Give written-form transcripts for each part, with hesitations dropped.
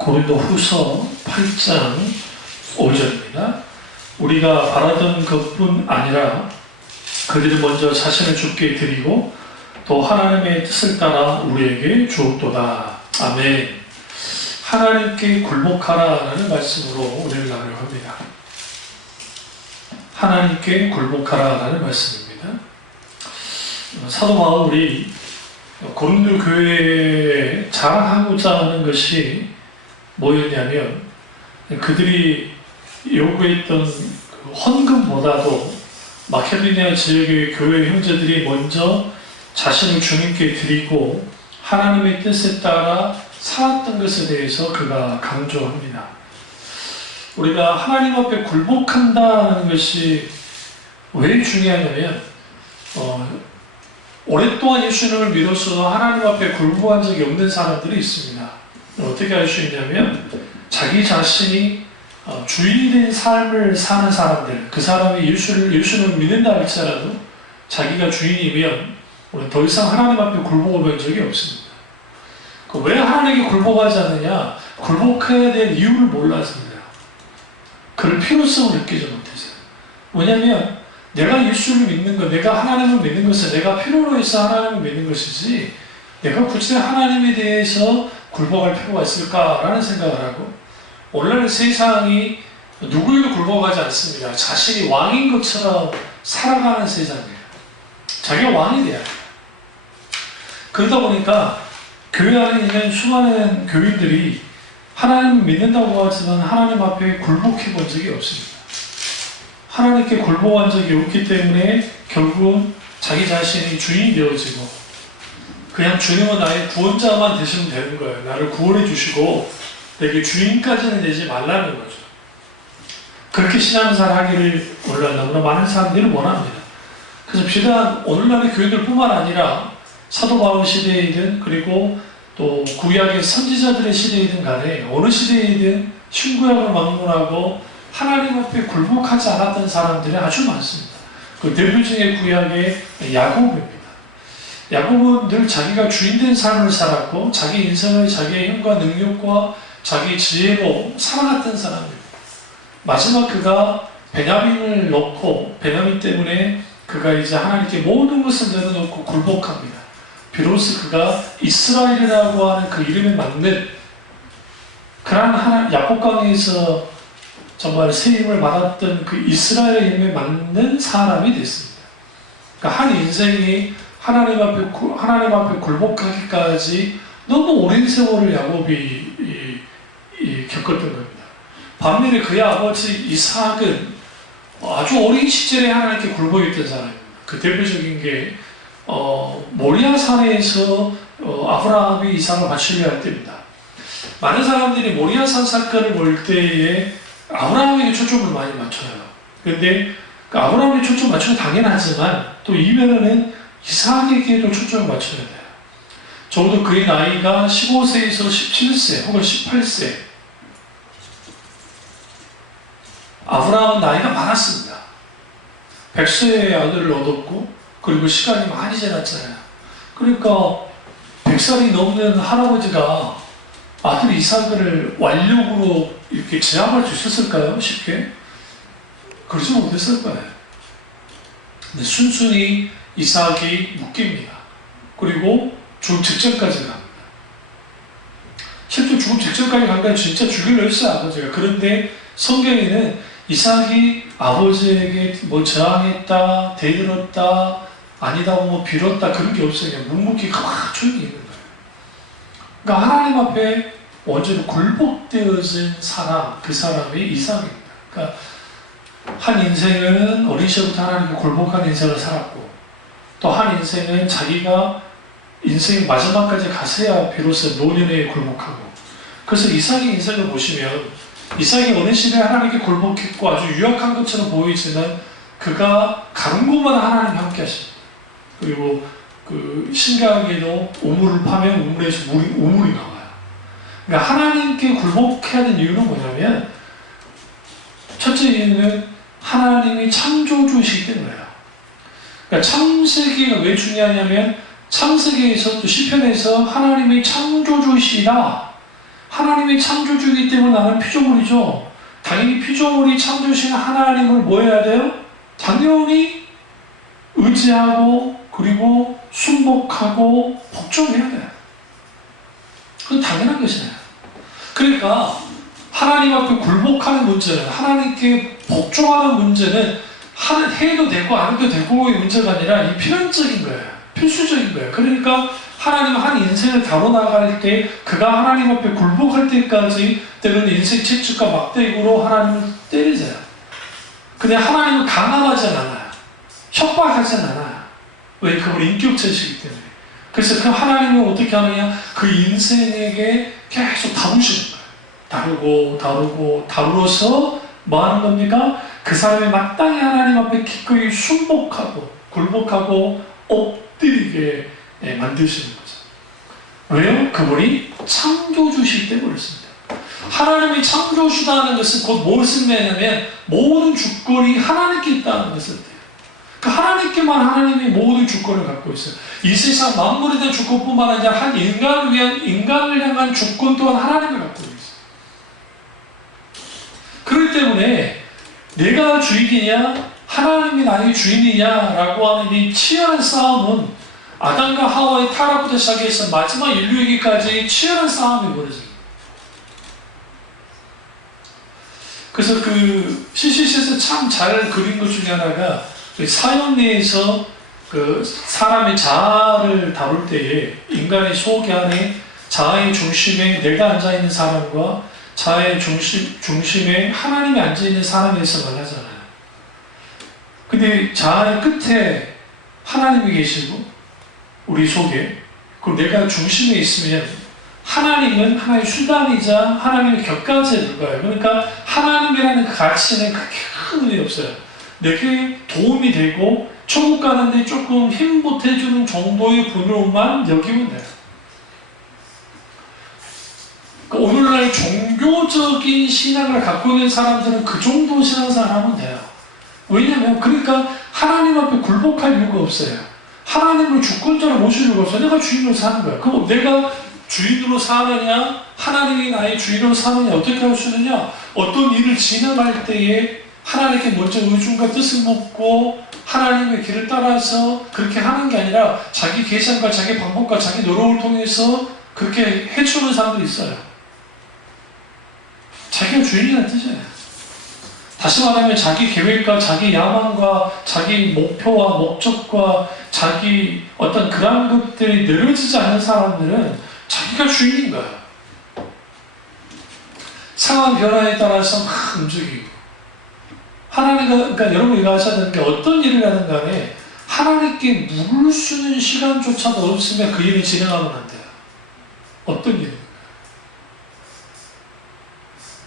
고린도후서 8장 5절입니다. 우리가 바라던 것뿐 아니라 그들이 먼저 자신을 주께 드리고 또 하나님의 뜻을 따라 우리에게 주었도다. 아멘. 하나님께 굴복하라라는 말씀으로 우리를 나누려 합니다. 하나님께 굴복하라라는 말씀입니다. 사도 바울이 고린도 교회에 자랑하고자 하는 것이 뭐였냐면, 그들이 요구했던 헌금보다도 마케도니아 지역의 교회 형제들이 먼저 자신을 주님께 드리고 하나님의 뜻에 따라 살았던 것에 대해서 그가 강조합니다. 우리가 하나님 앞에 굴복한다는 것이 왜 중요하냐면, 오랫동안 예수님을 믿어서 하나님 앞에 굴복한 적이 없는 사람들이 있습니다. 어떻게 알 수 있냐면, 자기 자신이 주인이 된 삶을 사는 사람들, 그 사람이 예수님을 믿는다 할지라도 자기가 주인이면 우리는 더 이상 하나님 앞에 굴복을 한 적이 없습니다. 왜 하나님께 굴복하지 않느냐? 굴복해야 될 이유를 몰라서입니다. 그럴 필요성을 느끼지 못해서요. 뭐냐면 내가 예수를 믿는 것, 내가 하나님을 믿는 것은 내가 필요로 해서 하나님을 믿는 것이지, 내가 굳이 하나님에 대해서 굴복할 필요가 있을까라는 생각을 하고, 오늘날 세상이 누구에도 굴복하지 않습니다. 자신이 왕인 것처럼 살아가는 세상이에요. 자기가 왕이 돼야 돼요. 그러다 보니까 교회 안에 있는 수많은 교인들이 하나님을 믿는다고 하지만 하나님 앞에 굴복해 본 적이 없습니다. 하나님께 굴복한 적이 없기 때문에 결국은 자기 자신이 주인이 되어지고, 그냥 주님은 나의 구원자만 되시면 되는 거예요. 나를 구원해 주시고 내게 주인까지는 되지 말라는 거죠. 그렇게 신앙생활 하기를 오늘날 너무나 많은 사람들이 원합니다. 그래서 비단 오늘날의 교인들뿐만 아니라 사도 바울 시대이든 그리고 또 구약의 선지자들의 시대이든 간에 어느 시대이든 신구약을 막론하고 하나님 앞에 굴복하지 않았던 사람들이 아주 많습니다. 그 대표 중에 구약의 야곱입니다. 야곱은 늘 자기가 주인된 삶을 살았고 자기 인생을 자기의 힘과 능력과 자기 지혜로 살아갔던 사람입니다. 마지막 그가 베냐민을 넣고, 베냐민 때문에 그가 이제 하나님께 모든 것을 내려놓고 굴복합니다. 비로소 그가 이스라엘이라고 하는 그 이름에 맞는 그러한 야곱강에서 정말 세임을 받았던 그 이스라엘의 이름에 맞는 사람이 됐습니다. 그러니까 한 인생이 하나님 앞에 굴복하기까지 너무 오랜 세월을 야곱이 겪었던 겁니다. 반면에 그의 아버지 이삭은 아주 어린 시절에 하나님께 굴복했던 사람입니다. 그 대표적인 게 모리아 산에서 아브라함이 이삭을 바치려 할 때입니다. 많은 사람들이 모리아 산 사건을 볼 때에 아브라함에게 초점을 많이 맞춰요. 그런데 그 아브라함에 초점 맞추는 당연하지만 또 이면에는 이삭에게도 초점을 맞춰야 돼요. 적어도 그의 나이가 15세에서 17세 혹은 18세. 아브라함은 나이가 많았습니다. 100세의 아들을 얻었고, 그리고 시간이 많이 지났잖아요. 그러니까 100살이 넘는 할아버지가 아들 이삭을 완력으로 이렇게 제압할 수 있었을까요? 쉽게? 그러지 못했을 거예요. 근데 순순히 이삭이 묶입니다. 그리고 죽음 직전까지 갑니다. 실제 죽음 직전까지 간 건 진짜 죽이려 했어요, 아버지가. 그런데 성경에는 이삭이 아버지에게 뭐 저항했다, 대들었다, 아니다, 뭐 빌었다, 그런 게 없어요. 그냥 묵묵히 가만히 조용히 있는 거예요. 그러니까 하나님 앞에 완전히 굴복되어진 사람, 그 사람이 이삭입니다. 그러니까 한 인생은 어린 시절부터 하나님께 굴복한 인생을 살았고, 또 한 인생은 자기가 인생의 마지막까지 가서야 비로소 노년에 굴복하고. 그래서 이삭의 인생을 보시면 이삭이 어린 시절에 하나님께 굴복했고 아주 유약한 것처럼 보이지만 그가 가는 곳마다 하나님이 함께 하십니다. 그리고 그 신기하게도 우물을 파면 우물에서 우물이 나와요. 그러니까 하나님께 굴복해야 하는 이유는 뭐냐면, 첫째 이유는 하나님이 창조주이시기 때문이에요. 그러니까 창세기가 왜 중요하냐면, 창세기에서 또 시편에서 하나님이 창조주이시라, 하나님이 창조주이기 때문에 나는 피조물이죠. 당연히 피조물이 창조신 하나님을 뭐 해야 돼요? 당연히 의지하고 그리고 순복하고 복종해야 돼요. 그건 당연한 것이에요. 그러니까 하나님 앞에 굴복하는 문제는, 하나님께 복종하는 문제는 해도 되고 안 해도 되고의 문제가 아니라 이 필연적인 거예요. 필수적인 거예요. 그러니까 하나님은 한 인생을 다뤄나갈 때 그가 하나님 앞에 굴복할 때까지 때로는 인생 채찍과 막대기로 하나님을 때리세요. 근데 하나님은 강압하지 않아요. 협박하지 않아요. 왜? 그분 인격체시기 때문에. 그래서 그 하나님은 어떻게 하느냐? 그 인생에게 계속 다루시는 거예요. 다루고 다루어서 뭐 하는 겁니까? 그 사람이 마땅히 하나님 앞에 기꺼이 순복하고 굴복하고 엎드리게 만드시는 거죠. 왜요? 그분이 창조주시기 때문에 그렇습니다. 하나님이 창조주다는 것은 곧 무엇을 매냐면 모든 주권이 하나님께 있다는 것을 돼요. 그 하나님께만 하나님이 모든 주권을 갖고 있어요. 이 세상 만물에 대한 주권뿐만 아니라 한 인간을 향한 주권 또한 하나님을 갖고 있어요. 그렇기 때문에 내가 주인이냐 하나님이 나의 주인이냐라고 하는 이 치열한 싸움은 아담과 하와의 타락부터 시작해서 마지막 인류에게까지 치열한 싸움이 벌어집니다. 그래서 그 CCC에서 참 잘 그린 것 중에 하나가 사역 내에서 그 사람의 자아를 다룰 때에 인간의 속 안에 자아의 중심에 내가 앉아있는 사람과 자아의 중심에 하나님이 앉아있는 사람에서 말하잖아요. 근데 자아의 끝에 하나님이 계시고 우리 속에 그럼 내가 중심에 있으면 하나님은 하나의 수단이자 하나님의 격가지에 불과해요. 그러니까 하나님이라는 그 가치는 그렇게 큰 의미 없어요. 내게 도움이 되고 천국 가는데 조금 힘 보태주는 정도의 분으로만 여기면 돼요. 그러니까 오늘날 종교적인 신앙을 갖고 있는 사람들은 그 정도 신앙생활을 하면 돼요. 왜냐하면 그러니까 하나님 앞에 굴복할 이유가 없어요. 하나님을 주권자로 모실 이유가 없어요. 내가 주인으로 사는 거야. 그럼 내가 주인으로 사느냐 하나님이 나의 주인으로 사느냐 어떻게 할 수 있느냐? 어떤 일을 진행할 때에 하나님께 먼저 의중과 뜻을 묻고 하나님의 길을 따라서 그렇게 하는 게 아니라 자기 계산과 자기 방법과 자기 노력을 통해서 그렇게 해주는 사람들이 있어요. 자기가 주인이라는 뜻이에요. 다시 말하면 자기 계획과 자기 야망과 자기 목표와 목적과 자기 어떤 그런 것들이 느려지지 않는 사람들은 자기가 주인인 거예요. 상황 변화에 따라서 막 움직이고 하나님과 그러니까 여러분이 하셔야 되는 게 어떤 일을 하든 간에 하나님께 물을 쓰는 시간조차도 없으면 그 일을 진행하면 안 돼요. 어떤 일입니까?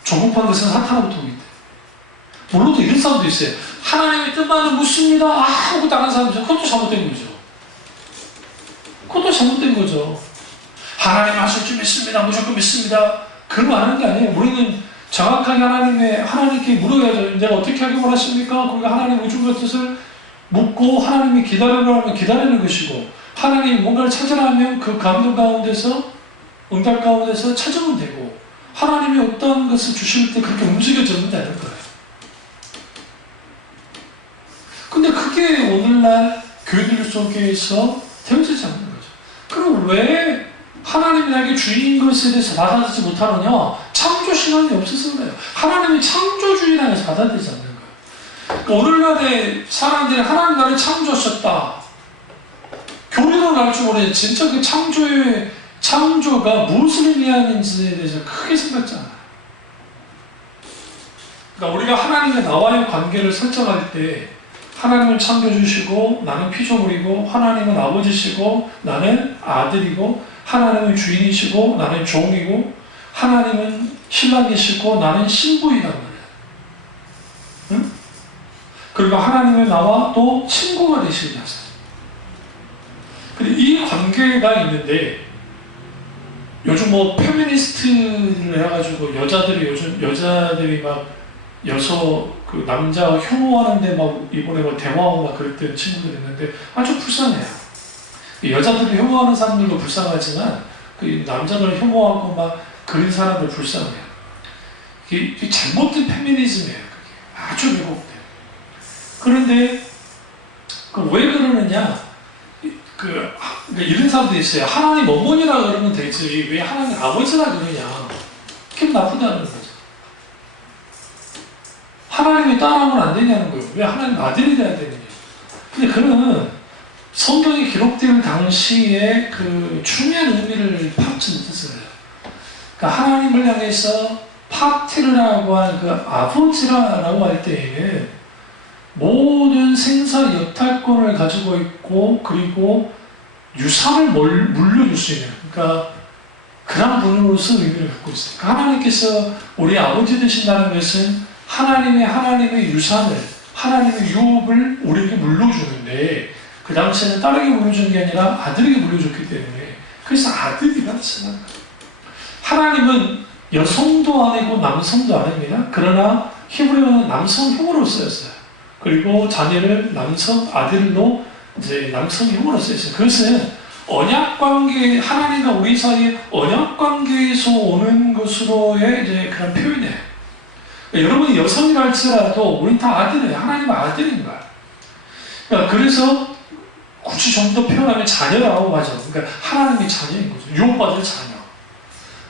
조급한 것은 사탄으로부터 오기 때문에. 물론 또 이런 사람도 있어요. 하나님의 뜻만은 묻습니다. 아무것도 안 하는 사람이죠. 그것도 잘못된 거죠. 그것도 잘못된 거죠. 하나님 하실 줄 믿습니다. 무조건 믿습니다. 그런 거 하는 게 아니에요. 우리는 정확하게 하나님께 물어야죠. 내가 어떻게 하길 원하십니까? 그러니까 하나님 의중과 뜻을 묻고 하나님이 기다리라고 하면 기다리는 것이고 하나님이 뭔가를 찾으라면 그 감동 가운데서 응답 가운데서 찾으면 되고 하나님이 어떤 것을 주실 때 그렇게 움직여져면 되는 거예요. 근데 그게 오늘날 교회들 속에서 되어지지 않는 거죠. 그럼 왜 하나님이 나에게 주인인 것에 대해서 받아들이지 못하느냐? 창조신앙이 없어서 그래요. 하나님이 창조주의라서 받아들이지 않는 거예요. 그러니까 오늘날의 사람들이 하나님 나를 창조하셨다. 교리로 나올 줄 모르는데 진짜 그 창조가 무엇을 의미하는지에 대해서 크게 생각지 않아요. 그러니까 우리가 하나님의 나와의 관계를 설정할 때 하나님은 창조주시고 나는 피조물이고 하나님은 아버지시고 나는 아들이고 하나님은 주인이시고 나는 종이고 하나님은 신랑이시고 나는 신부이란 말이에요. 응? 그리고 하나님은 나와 또 친구가 되시게 하세요. 근데 이 관계가 있는데 요즘 뭐 페미니스트를 해가지고 여자들이 막 그 남자가 혐오하는데 막 이번에 막 대화하고 막 그랬던 친구들이 있는데 아주 불쌍해요. 여자들이 혐오하는 사람들도 불쌍하지만 그 남자들을 혐오하고 막 그런 사람들 불쌍해요. 이게 잘못된 페미니즘이에요. 그게. 아주 왜곡돼요. 그런데 왜 그러느냐? 그러니까 이런 사람도 있어요. 하나님 어머니라 그러면 되지 왜 하나님 아버지라 그러냐? 기분 나쁘다는 거죠. 하나님이 따라하면 안 되냐는 거예요. 왜 하나님 아들이 돼야 되느냐? 근데 그는 성경이 기록될 당시에 그 중요한 의미를 파악치 못했어요. 그러니까 하나님을 향해서 파티르라고 한 그 아버지라고 할 때에는 모든 생사 여탈권을 가지고 있고 그리고 유산을 물려줄 수 있는 그러니까 그런 분으로서 의미를 갖고 있어요. 그러니까 하나님께서 우리 아버지 되신다는 것은 하나님의 유산을 하나님의 유업을 우리에게 물려주는데 그 당시에는 딸에게 물려주는 게 아니라 아들에게 물려줬기 때문에 그래서 아들이라고 생각합니다. 하나님은 여성도 아니고 남성도 아닙니다. 그러나 히브리어는 남성형으로 쓰였어요. 그리고 자녀를 남성 아들로 이제 남성형으로 쓰였어요. 그것은 언약 관계 하나님과 우리 사이의 언약 관계에서 오는 것으로의 이제 그런 표현이에요. 그러니까 여러분이 여성이라 할지라도 우린 다 아들이에요. 하나님의 아들인 거야. 그러니까 그래서 굳이 좀 더 표현하면 자녀라고 하죠. 그러니까 하나님의 자녀인 거죠. 유업받을 자녀.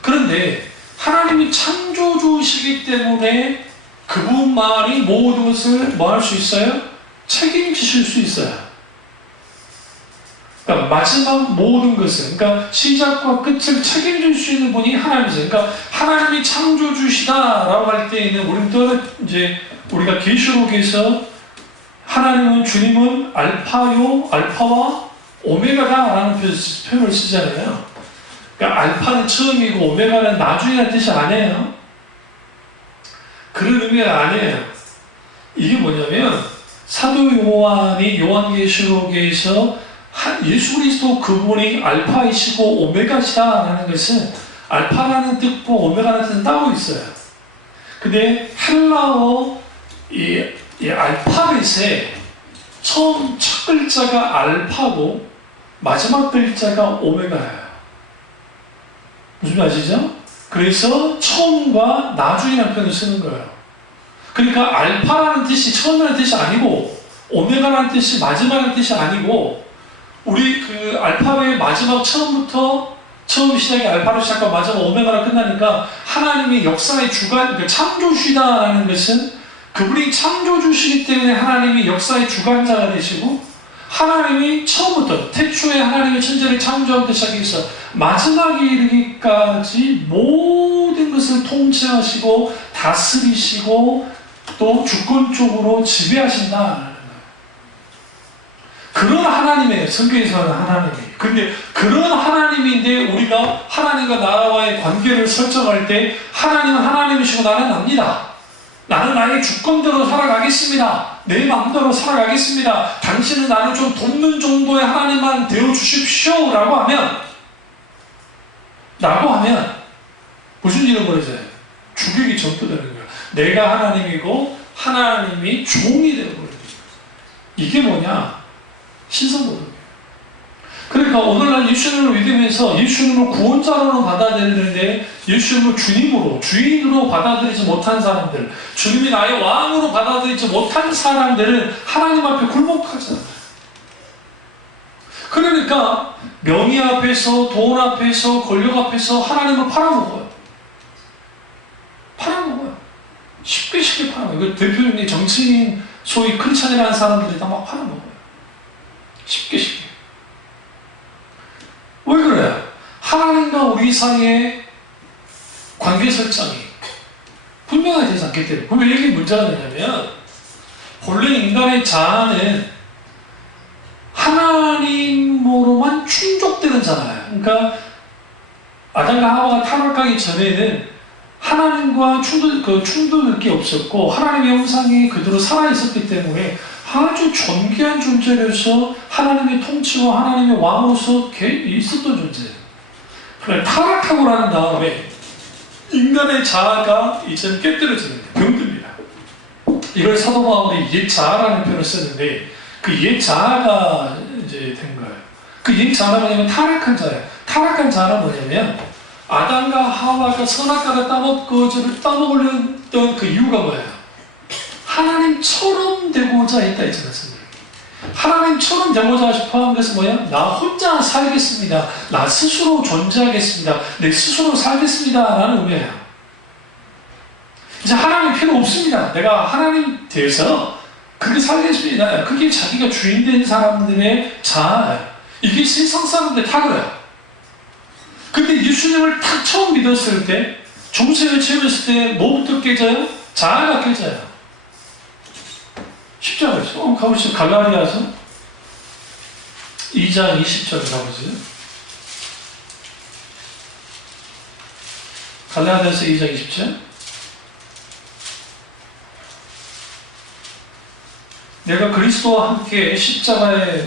그런데 하나님이 창조주시기 때문에 그분만이 모든 것을 뭐 할 수 있어요? 책임지실 수 있어요. 그러니까 마지막 모든 것을, 그러니까 시작과 끝을 책임질 수 있는 분이 하나님이세요. 그러니까 하나님이 창조주시다라고 할 때에는 우리는 또 이제 우리가 계시록에서 하나님은 주님은 알파요, 알파와 오메가다라는 표현을 쓰잖아요. 그러니까 알파는 처음이고 오메가는 나중이라는 뜻이 아니에요. 그런 의미가 아니에요. 이게 뭐냐면 사도 요한이 요한계시록에서 예수 그리스도 그분이 알파이시고 오메가시다라는 것은 알파라는 뜻과 오메가라는 뜻은 따로 있어요. 근데 헬라어 이 알파벳에 처음 첫 글자가 알파고 마지막 글자가 오메가예요. 무슨 말이죠? 그래서 처음과 나중이라는 표현을 쓰는 거예요. 그러니까 알파라는 뜻이 처음이라는 뜻이 아니고 오메가라는 뜻이 마지막이라는 뜻이 아니고 우리 그 알파벳의 마지막 처음부터 처음 시작이 알파로 시작하고 마지막 오메가로 끝나니까 하나님이 역사의 주관, 그러니까 창조주시다라는 것은 그분이 창조주시기 때문에 하나님이 역사의 주관자가 되시고 하나님이 처음부터 태초에 하나님의 천지를 창조하부터 시작해서 마지막에 이르기까지 모든 것을 통치하시고 다스리시고 또 주권적으로 지배하신다는 거예요. 그런 하나님이에요. 성경에서는 하나님이. 근데 그런 하나님인데 우리가 하나님과 나와의 관계를 설정할 때 하나님은 하나님이시고 나는 납니다. 나는 나의 주권대로 살아가겠습니다. 내 마음대로 살아가겠습니다. 당신은 나를 좀 돕는 정도의 하나님만 되어주십시오 라고 하면 무슨 일이 벌어져요? 주객이 전도되는 거예요. 내가 하나님이고 하나님이 종이 되어버리는 거예요. 이게 뭐냐? 신성모독이에요. 그러니까 오늘날 예수님을 믿으면서 예수님을 구원자로는 받아들이는데 예수님을 주님으로, 주인으로 받아들이지 못한 사람들, 주님이 나의 왕으로 받아들이지 못한 사람들은 하나님 앞에 굴복하잖아요. 그러니까 명예 앞에서, 돈 앞에서, 권력 앞에서 하나님을 팔아먹어요. 쉽게 팔아먹어요. 대표적인 정치인, 소위 크리스찬이라는 사람들이 다 막 팔아먹어요. 쉽게. 왜 그래요? 하나님과 우리 사이의 관계 설정이 분명하게 되지 않기 때문에. 그러면 이게 문제가 되냐면 본래 인간의 자아는 하나님으로만 충족되는 자아예요. 그러니까 아담과 하와가 타락하기 전에는 하나님과 충돌될 게 없었고 하나님의 형상이 그대로 살아있었기 때문에 아주 존귀한 존재로서 하나님의 통치와 하나님의 왕으로서 있었던 존재예요. 그런데 타락하고 난 다음에 인간의 자아가 이제 깨뜨려지는 거예요. 병듭니다. 이걸 사도 바울이 옛 자아라는 표현을 썼는데 그 옛 자아가 이제 된 거예요. 그 옛 자아가 뭐냐면 타락한 자예요. 타락한 자아는 뭐냐면 아담과 하와가 선악과를 따먹으려던 그 이유가 뭐예요? 하나님처럼 되고자 했다 했잖아요. 하나님처럼 되고자 싶어하는 것은 뭐야? 나 혼자 살겠습니다. 나 스스로 존재하겠습니다. 내 스스로 살겠습니다. 라는 의미예요. 이제 하나님 필요 없습니다. 내가 하나님 돼서 그렇게 살겠습니다. 그게 자기가 주인된 사람들의 자아예요. 이게 세상 사람들 다 그래요. 근데 예수님을 딱 처음 믿었을 때, 중생을 채웠을 때 뭐부터 깨져요? 자아가 깨져요. 십자가에서. 가보시죠. 갈라디아서 2장 20절 가보세요. 갈라디아서 2장 20절. 내가 그리스도와 함께 십자가에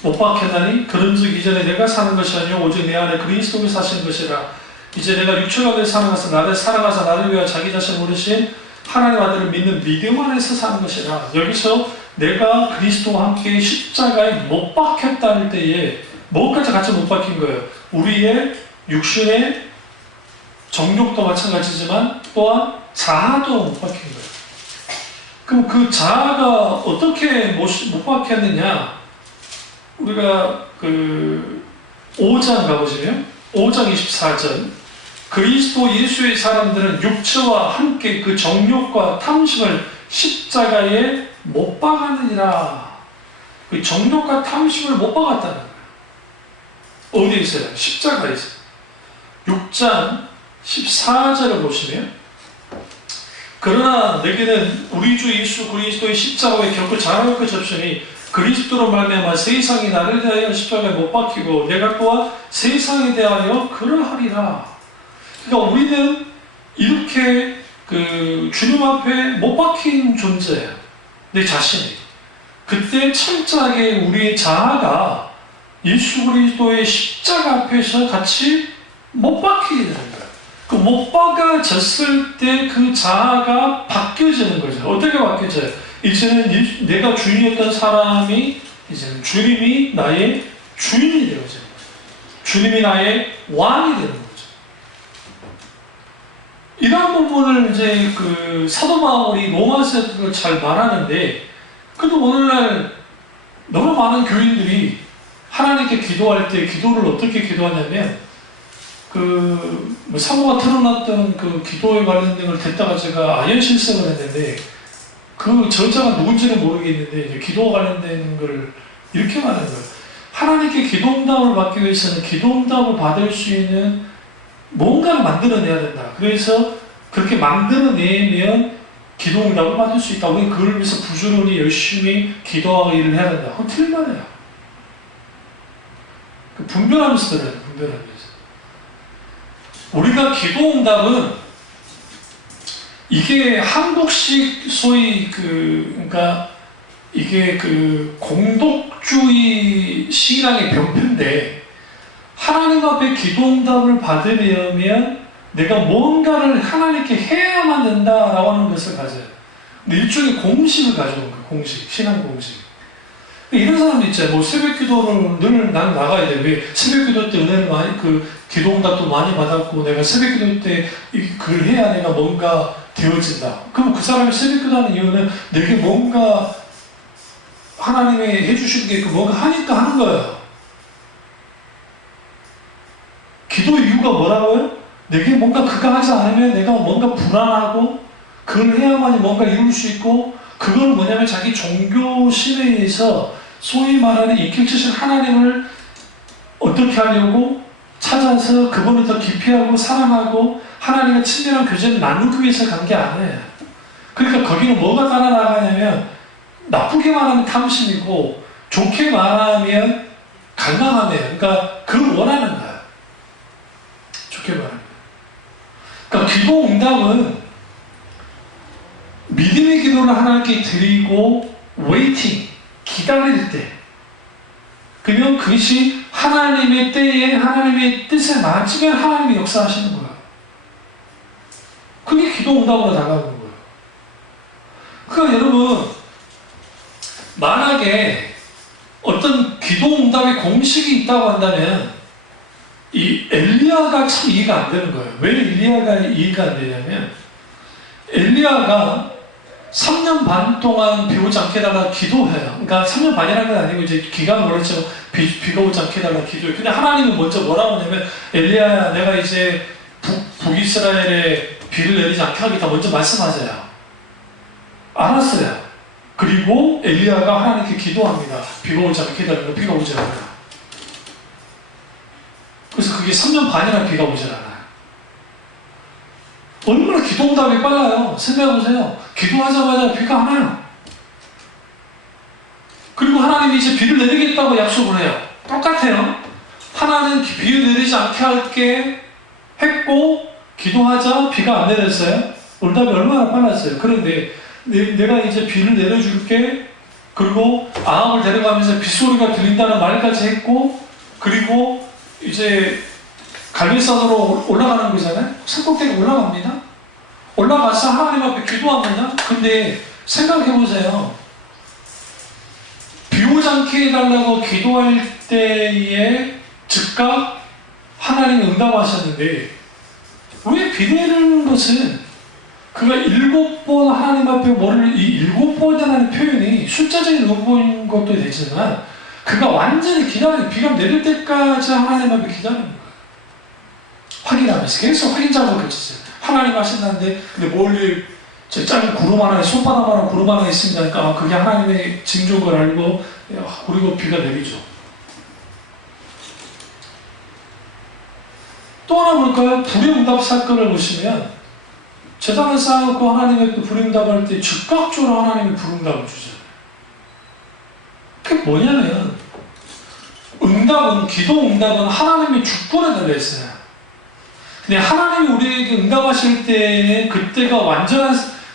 못 박혔나니 그런즉 이전에 내가 사는 것이 아니요 오직 내 안에 그리스도가 사시는 것이라. 이제 내가 육체가 되어 살아가서 나를 위하여 자기 자신을 모르신 하나님 아들을 믿는 믿음 안에서 사는 것이라. 여기서 내가 그리스도와 함께 십자가에 못 박혔다 할 때에 뭐까지 같이 못 박힌 거예요? 우리의 육신의 정욕도 마찬가지지만 또한 자아도 못 박힌 거예요. 그럼 그 자아가 어떻게 못 박혔느냐? 우리가 그 5장 가보시면 5장 24절. 그리스도 예수의 사람들은 육체와 함께 그 정욕과 탐심을 십자가에 못 박았느니라. 그 정욕과 탐심을 못 박았다는 거예요. 어디에 있어요? 십자가에 있어요. 6장 14절을 보시면, 그러나 내게는 우리 주 예수 그리스도의 십자가에 결코 자랑할 것이 없으니 그리스도로 말미암아 세상이 나를 대하여 십자가에 못 박히고 내가 또한 세상에 대하여 그러하리라. 그러니까 우리는 이렇게 그 주님 앞에 못 박힌 존재예요. 내 자신이. 그때 철저하게 우리의 자아가 예수 그리스도의 십자가 앞에서 같이 못 박히게 되는 거예요. 그 못 박아졌을 때 그 자아가 바뀌어지는 거죠. 어떻게 바뀌어져요? 이제는 내가 주인이었던 사람이 이제는 주님이 나의 주인이 되어지는 거죠. 주님이 나의 왕이 되는 거죠. 이런 부분을 이제 그 사도 바울이 로마서에도 잘 말하는데, 그래도 오늘날 너무 많은 교인들이 하나님께 기도할 때 기도를 어떻게 기도하냐면, 사모가 틀어놨던 그 기도에 관련된 걸 듣다가 제가 아연 실습을 했는데, 그 저자가 누군지는 모르겠는데, 이제 기도와 관련된 걸 이렇게 말하는 거예요. 하나님께 기도응답을 받기 위해서는 기도응답을 받을 수 있는 뭔가를 만들어내야 된다. 그래서 그렇게 만들어내면 기도응답을 받을 수 있다. 우리는 그걸 위해서 부지런히 열심히 기도하고 일을 해야 된다. 그건 틀린 말이에요. 분별하면서 들어야 돼요. 분별하면서. 우리가 기도응답은 이게 한국식 소위 그러니까 이게 그 공덕주의 신앙의 병폐인데, 하나님 앞에 기도응답을 받으려면 내가 뭔가를 하나님께 해야만 된다라고 하는 것을 가져요. 근데 일종의 공식을 가져오는 거예요. 공식, 신앙 공식. 이런 사람도 있잖아요. 뭐 새벽 기도를 늘 나는 나가야 돼. 왜? 새벽 기도 때 은혜를 많이, 기도응답도 많이 받았고, 내가 새벽 기도 때 그걸 해야 내가 뭔가 되어진다. 그럼 그 사람이 새벽 기도하는 이유는 내게 뭔가 하나님이 해주신 게 뭔가 하니까 하는 거예요. 기도의 이유가 뭐라고요? 내게 뭔가 그거 하지 않으면 내가 뭔가 불안하고 그걸 해야만이 뭔가 이룰 수 있고, 그건 뭐냐면 자기 종교심에 의해서 소위 말하는 인격체신 하나님을 어떻게 하려고 찾아서 그분을 더 깊이 하고 사랑하고 하나님과 친밀한 교제를 나누기 위해서 간 게 아니에요. 그러니까 거기는 뭐가 따라 나가냐면, 나쁘게 말하면 탐심이고 좋게 말하면 갈망함이에요. 그러니까 그걸 원하는 거야. 좋게 말하면. 그러니까 기도 응답은 믿음의 기도를 하나님께 드리고 웨이팅, 기다릴 때, 그러면 그것이 하나님의 때에 하나님의 뜻에 맞으면 하나님이 역사하시는 거야. 그게 기도 응답으로 나가는 거예요. 그러니까 여러분, 만약에 어떤 기도 응답의 공식이 있다고 한다면 이 엘리야가 참 이해가 안 되는 거예요. 왜 엘리야가 이해가 안 되냐면, 엘리야가 3년 반 동안 비 오지 않게 해달라 기도해요. 그러니까 3년 반이라는 건 아니고 이제 기간은 그렇죠. 비가 오지 않게 해달라 기도해요. 근데 하나님은 먼저 뭐라고 하냐면, 엘리야야, 내가 이제 북이스라엘에 비를 내리지 않게 하겠다 먼저 말씀하세요. 알았어요. 그리고 엘리야가 하나님께 기도합니다. 비가 오지 않게 해달라고. 비가 오지 않아요. 그래서 그게 3년 반이나 비가 오질 않아요. 얼마나 기도 응답이 빨라요. 생각해보세요. 기도하자마자 비가 안 와요. 그리고 하나님이 이제 비를 내리겠다고 약속을 해요. 똑같아요. 하나는 비를 내리지 않게 할게 했고, 기도하자 비가 안 내렸어요. 응답이 얼마나 빨랐어요. 그런데 내가 이제 비를 내려줄게, 그리고 아합을 데려가면서 빗소리가 들린다는 말까지 했고, 그리고 이제 갈멜산으로 올라가는 거잖아요. 산꼭대기 올라갑니다. 올라가서 하나님 앞에 기도합니다. 근데 생각해보세요. 비 오지 않게 해달라고 기도할 때에 즉각 하나님이 응답하셨는데, 왜 비 내리는 것은 그가 7번 하나님 앞에 이 7번이라는 표현이 숫자적인 의미인 것도 되지만, 그가 완전히 비가 내릴 때까지 하나님 앞에 기다리는 거예요. 확인하면서 계속 확인 작업을 거쳤어요. 하나님 하신다는데, 근데 멀리 저 작은 구름 하나, 손바닥만한 구름 하나 있습니다. 그러니까 그게 하나님의 징조인 걸 알고, 그리고 비가 내리죠. 또 하나 볼까요? 불의 응답 사건을 보시면, 재단을 쌓아놓고 하나님의 불의 응답할 때 즉각적으로 하나님의 불의 응답을 주죠. 그게 뭐냐면, 기도 응답은 하나님의 주권에 달려있어요. 근데 하나님이 우리에게 응답하실 때에는 그때가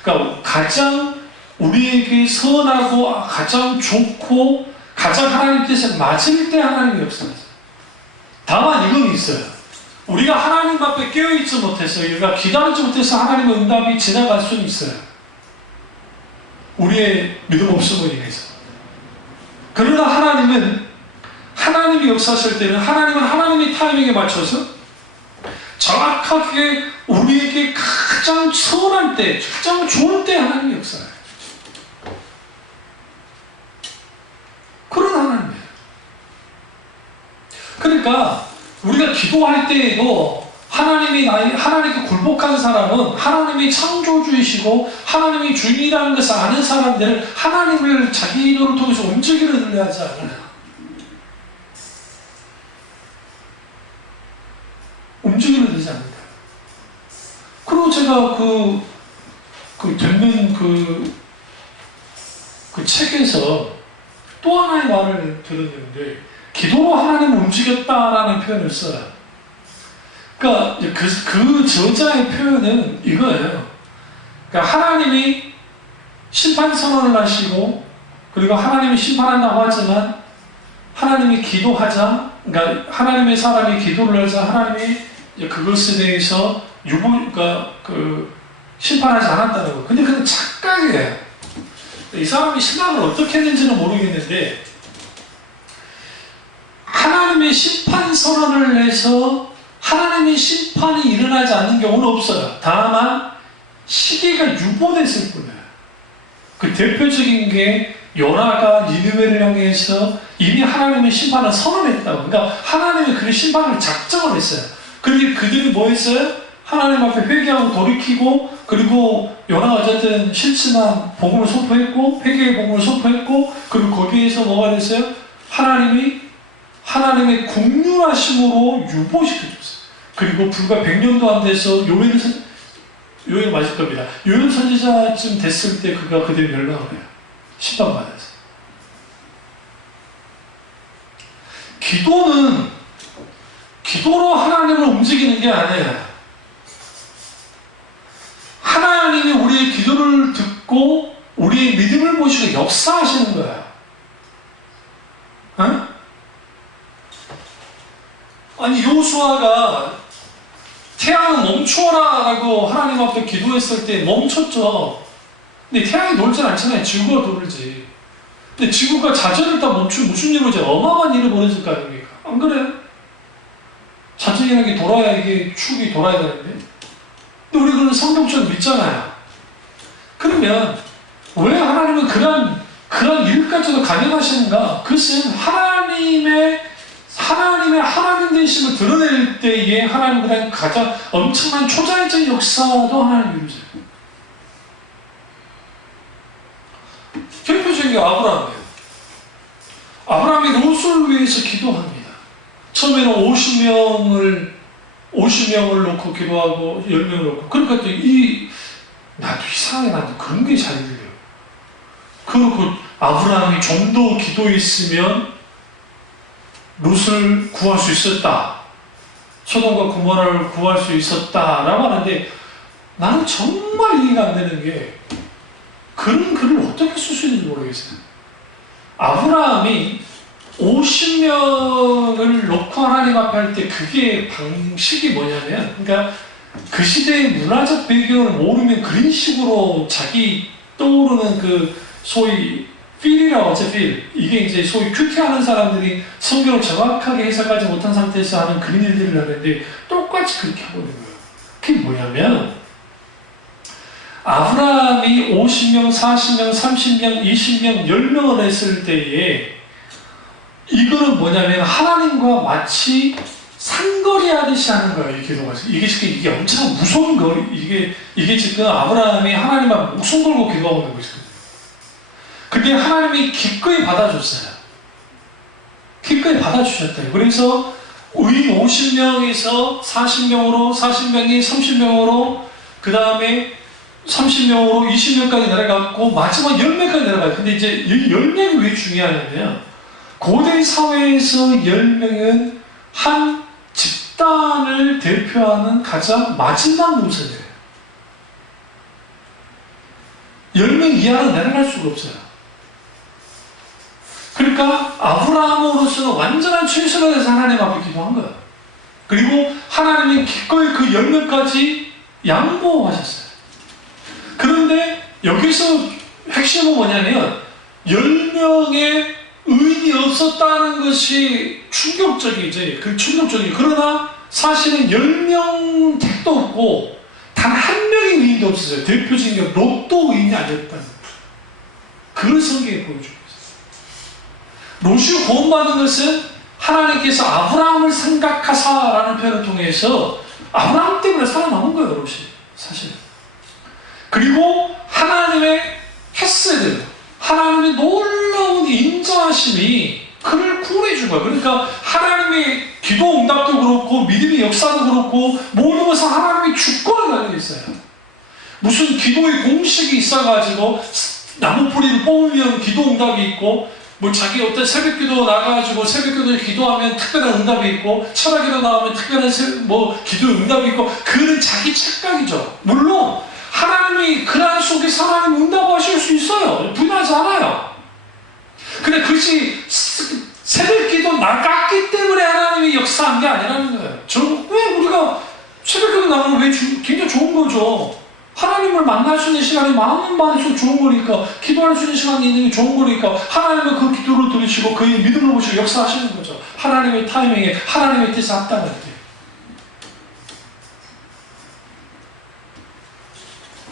그러니까 가장 우리에게 선하고 가장 좋고 가장 하나님 뜻에 맞을 때 하나님이 역사하죠. 다만 이건 있어요. 우리가 하나님 앞에 깨어있지 못해서, 우리가 기다리지 못해서 하나님의 응답이 지나갈 수는 있어요. 우리의 믿음 없음으로 인해서. 그러나 하나님이 역사하실 때는 하나님은 하나님의 타이밍에 맞춰서 정확하게 우리에게 가장 선한 때, 가장 좋은 때 하나님이 역사해요. 그런 하나님이에요. 그러니까 우리가 기도할 때에도 하나님께 굴복한 사람은 하나님이 창조주이시고 하나님이 주인이라는 것을 아는 사람들은 하나님을 자기 기도를 통해서 움직이려 하지 않아요. 움직이려 되지 않는다. 그리고 제가 듣는 그 책에서 또 하나의 말을 들었는데, 기도로 하나님을 움직였다라는 표현을 써요. 그러니까 그 저자의 표현은 이거예요. 그러니까 하나님이 심판 선언을 하시고, 그리고 하나님이 심판한다고 하지만, 하나님이 기도하자, 그러니까 하나님의 사람이 기도를 하자, 하나님이 그것에 대해서 심판하지 않았다는 거. 근데 그건 착각이에요. 이 사람이 생각을 어떻게 했는지는 모르겠는데, 하나님의 심판 선언을 해서 하나님의 심판이 일어나지 않는 경우는 없어요. 다만 시기가 유보됐을 뿐이에요. 그 대표적인 게 요나가 니느웨를 향해서 이미 하나님의 심판을 선언했다고. 그러니까 하나님이 그 심판을 작정을 했어요. 그런데 그들이 뭐 했어요? 하나님 앞에 회개하고 돌이키고, 그리고 요나가 어쨌든 실천한 복음을 선포했고, 회개의 복음을 선포했고, 그리고 거기에서 뭐가 됐어요? 하나님의 국률하심으로 유보시켜줬어요. 그리고 불과 100년도 안 돼서 요엘 맞을 겁니다. 요엘 선지자쯤 됐을 때 그들이 멸망을 해요. 심판받아서. 기도로 하나님을 움직이는 게 아니에요. 하나님이 우리의 기도를 듣고 우리의 믿음을 보시고 역사하시는 거예요. 어? 아니, 여호수아가 태양은 멈추어라 라고 하나님 앞에 기도했을 때 멈췄죠. 근데 태양이 돌진 않잖아요. 지구가 돌지. 근데 지구가 자전을 다 멈추면 무슨 일이 오죠? 어마어마한 일이 벌어질 거 아닙니까? 안 그래요? 자전이라는 게 돌아야 이게 축이 돌아야 되는데. 근데 우리 그런 성경처럼 믿잖아요. 그러면 왜 하나님은 그런 일까지도 가능하시는가? 그것은 하나님의 하나님 되심을 드러낼 때에 하나님은 가장 엄청난 초자연적인 역사도 하나님 이루세요. 대표적인 게 아브라함이에요. 아브라함이 롯을 위해서 기도합니다. 처음에는 50명을 놓고 기도하고 10명을 놓고. 그러니까 또 나도 이상하게 나도 그런 게 잘 들려요. 그리고 아브라함이 좀 더 기도했으면 롯을 구할 수 있었다. 소돔과 고모라를 구할 수 있었다라고 하는데 나는 정말 이해가 안 되는 게 그런 글을 어떻게 쓸 수 있는지 모르겠어요. 아브라함이 50명을 놓고 하나님 앞에 할 때 그게 방식이 뭐냐면, 그러니까 그 시대의 문화적 배경을 모르면 그런 식으로 자기 떠오르는 그 소위 필이라고 하죠, 필. 이게 이제 소위 큐티하는 사람들이 성경을 정확하게 해석하지 못한 상태에서 하는 그런 일들을 하는데 똑같이 그렇게 하고 있는 거예요. 그게 뭐냐면 아브라함이 50명, 40명, 30명, 20명, 10명을 했을 때에 이거는 뭐냐면 하나님과 마치 상거리 하듯이 하는 거예요. 이 기도가. 이게 엄청 무서운 거리. 이게 지금 아브라함이 하나님 앞에 목숨 걸고 기도하고 있는 거죠. 근데 하나님이 기꺼이 받아줬어요. 기꺼이 받아주셨대요. 그래서 의인 50명에서 40명으로, 40명이 30명으로, 그 다음에 30명으로 20명까지 내려갔고 마지막 10명까지 내려가요. 근데 이제 10명이 왜 중요하냐면 고대 사회에서 10명은 한 집단을 대표하는 가장 마지막 노선이에요. 10명 이하로 내려갈 수가 없어요. 그러니까 아브라함으로서는 완전한 최선을 다해서 하나님 앞에 기도한 거예요. 그리고 하나님이 기꺼이 그 10명까지 양보하셨어요. 그런데 여기서 핵심은 뭐냐면 10명의 의인이 없었다는 것이 충격적이지. 그러나 사실은 10명 택도 없고 단 한 명의 의인도 없었어요. 대표적인 게 롯도 의인이 아니었다는 거예요. 그걸 성경에 보여주고 있어요. 롯이 구원받은 것은 하나님께서 아브라함을 생각하사라는 표현을 통해서 아브라함 때문에 살아남은 거예요. 롯이 사실은. 그리고 하나님의 헤세드, 하나님의 놀라운 인자하심이 그를 구원해 준 거예요. 그러니까 하나님의 기도 응답도 그렇고 믿음의 역사도 그렇고 모든 것은 하나님의 주권을 가지고 있어요. 무슨 기도의 공식이 있어가지고 나무 뿌리를 뽑으면 기도 응답이 있고 뭐 자기 어떤 새벽기도 나가가지고 새벽기도에 기도하면 특별한 응답이 있고 철학기도 나오면 특별한 기도 응답이 있고 그는 자기 착각이죠. 물론 하나님이 그러한 속에서 하나님 응답하실 수 있어요. 부인하지 않아요. 근데 그것이 새벽기도 나갔기 때문에 하나님이 역사한 게 아니라는 거예요. 왜 우리가 새벽기도 나가면 왜 굉장히 좋은 거죠. 하나님을 만날 수 있는 시간이 많을수록 좋은 거니까 기도할 수 있는 시간이 있는 게 좋은 거니까 하나님은 그 기도를 들으시고 그의 믿음을 보시고 역사하시는 거죠. 하나님의 타이밍에 하나님의 뜻에 합당할 때.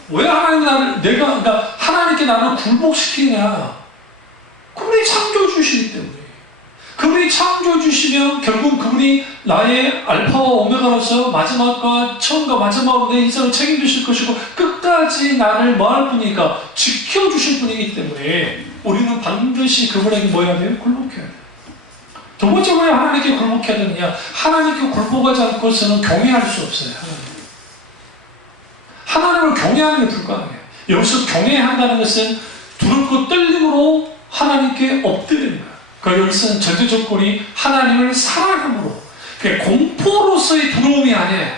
왜 그러니까 하나님께 나를 굴복시키냐? 그분이 창조주시기 때문에. 그분이 창조주시면 결국 그분이 나의 알파와 오메가로서 마지막과 처음과 마지막으로 내 인생을 책임지실 것이고 끝까지 나를 뭐할 분이니까 지켜주실 분이기 때문에 우리는 반드시 그분에게 뭐 해야 돼요? 굴복해야 돼요. 두 번째로 왜 하나님께 굴복해야 되느냐? 하나님께 굴복하지 않고서는 경외할 수 없어요. 하나님을 경외하는 게 불가능해요. 여기서 경외한다는 것은 두렵고 떨림으로 하나님께 엎드리는 거예요. 그러니까 여기서는 전제 조건이 하나님을 사랑함으로, 그러니까 공포로서의 두려움이 아니에요.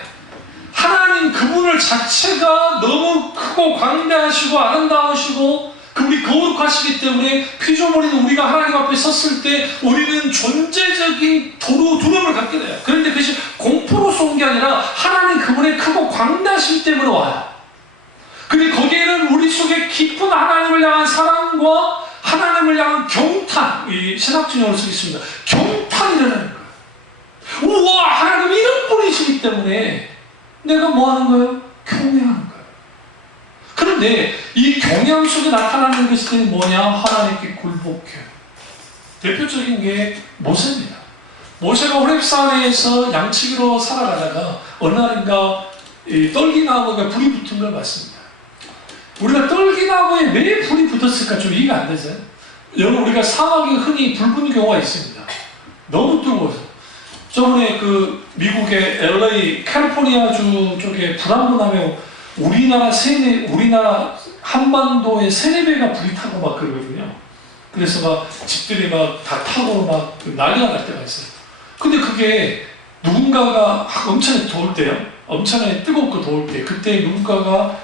하나님 그분을 자체가 너무 크고 광대하시고 아름다우시고 그분이 거룩하시기 때문에 피조물인 우리가 하나님 앞에 섰을 때 우리는 존재적인 두려움을 갖게 돼요. 그런데 그것이 공포로서 온 게 아니라 하나님 그분의 크고 광대하심 때문에 와요. 근데 거기에는 우리 속에 깊은 하나님을 향한 사랑과 하나님을 향한 경탄, 이 신학진영으로 쓰겠습니다. 경탄이 일어나는 거예요. 우와, 하나님 이런 분이시기 때문에 내가 뭐 하는 거예요? 경외하는 거예요. 그런데 이 경외함 속에 나타나는 것이 뭐냐? 하나님께 굴복해요. 대표적인 게 모세입니다. 모세가 호렙산에서 양치기로 살아가다가 어느 날인가 이 떨기나무가 불이 붙은 걸 봤습니다. 우리가 떨기나무에 왜 불이 붙었을까 좀 이해가 안 되세요? 여러분, 우리가 사막에 흔히 불 붙는 경우가 있습니다. 너무 뜨거워서. 저번에 그 미국의 LA 캘리포니아주 쪽에 불 한 번 나면 우리나라 한반도의 3~4배가 불이 타고 막 그러거든요. 그래서 막 집들이 막 다 타고 막 난리가 날 때가 있어요. 근데 그게 누군가가 엄청나게 더울 때요. 엄청나게 뜨겁고 더울 때, 그때 누군가가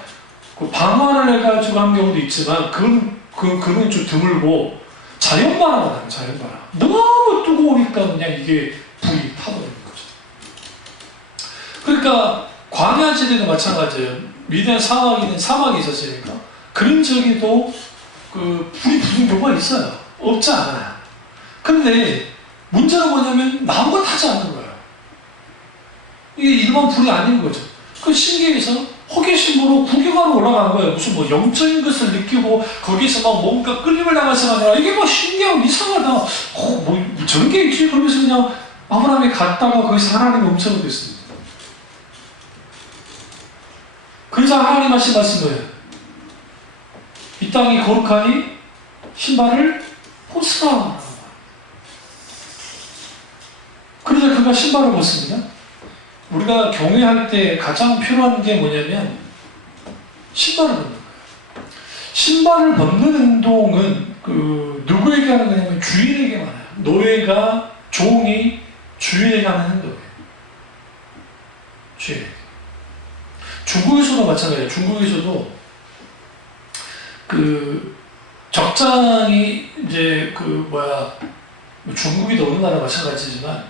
그 방화를 해가지고 한 경우도 있지만, 그건 좀 드물고, 자연바람을 하는 자연바람. 너무 뜨거우니까 그냥 이게 불이 타버리는 거죠. 그러니까, 광야지대도 마찬가지예요. 미디안 사막이 있었으니까. 그런 지역에도 그 불이 붙은 경우가 있어요. 없지 않아요. 근데, 문제는 뭐냐면, 나무가 타지 않는 거예요. 이게 일반 불이 아닌 거죠. 그 신기해서 호기심으로 구경하러 올라간 거예요. 무슨 뭐 영적인 것을 느끼고 거기서 막 뭔가 끌림을 당해서 아니라 이게 뭐 신기하고 이상하다. 뭐 저런 게 있지? 그러면서 그냥 아브라함이 갔다가 거기서 하나님이 음성을 듣습니다. 그래서 하나님 하신 말씀 뭐예요? 이 땅이 거룩하니 신발을 벗으라. 그래서 그가 신발을 벗습니다. 우리가 경외할 때 가장 필요한 게 뭐냐면 신발을 벗는 거예요. 신발을 벗는 행동은 누구에게 하는 거냐면 주인에게 많아요. 노예가, 종이 주인에게 하는 행동이에요. 주인에게. 중국에서도 마찬가지예요. 중국에서도 적장이 이제 중국이도 어느 나라 마찬가지지만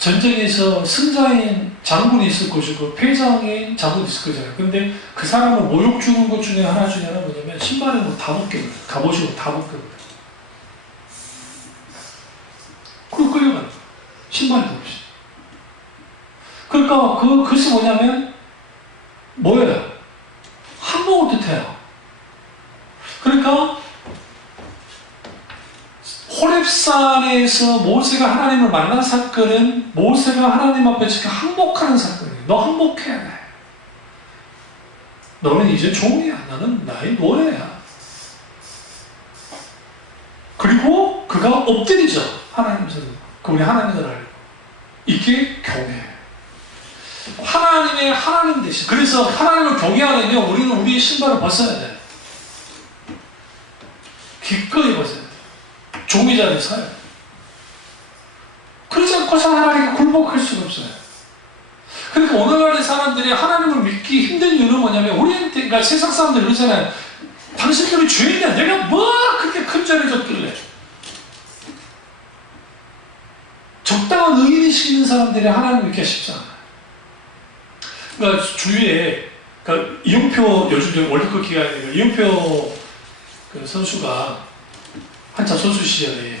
전쟁에서 승자인 장군이 있을 것이고 패장인 장군이 있을 거잖아요. 근데 그 사람을 모욕 주는 것 중에 하나는 뭐냐면 신발을 다 벗겨버려요. 갑옷이고 다 벗겨버려요. 그리고 끌려가요. 신발도 없이. 그러니까 그것이 뭐예요? 한복을 뜻해요. 그러니까 호렙산에서 모세가 하나님을 만난 사건은 모세가 하나님 앞에 지금 항복하는 사건이에요. 너 항복해야 돼. 너는 이제 종이야. 나는 나의 노예야. 그리고 그가 엎드리죠. 우리 하나님을 알고. 이게 경외예요. 하나님 대신. 그래서 하나님을 경외하려면 우리는 우리의 신발을 벗어야 돼. 기꺼이 벗어야 돼. 종이 자리에 서요. 그러지 않고서 하나님께 굴복할 수가 없어요. 그러니까 오늘날의 사람들이 하나님을 믿기 힘든 이유는 뭐냐면, 그러니까 세상 사람들 그러잖아요. 당신들이 죄인이야. 내가 뭐 그렇게 큰 죄를 졌길래. 적당한 의인이 시키는 사람들이 하나님을 믿기가 쉽지 않아요. 그러니까 주위에, 이용표, 요즘 월드컵 기간이니까 이용표 선수가 한참 선수 시절에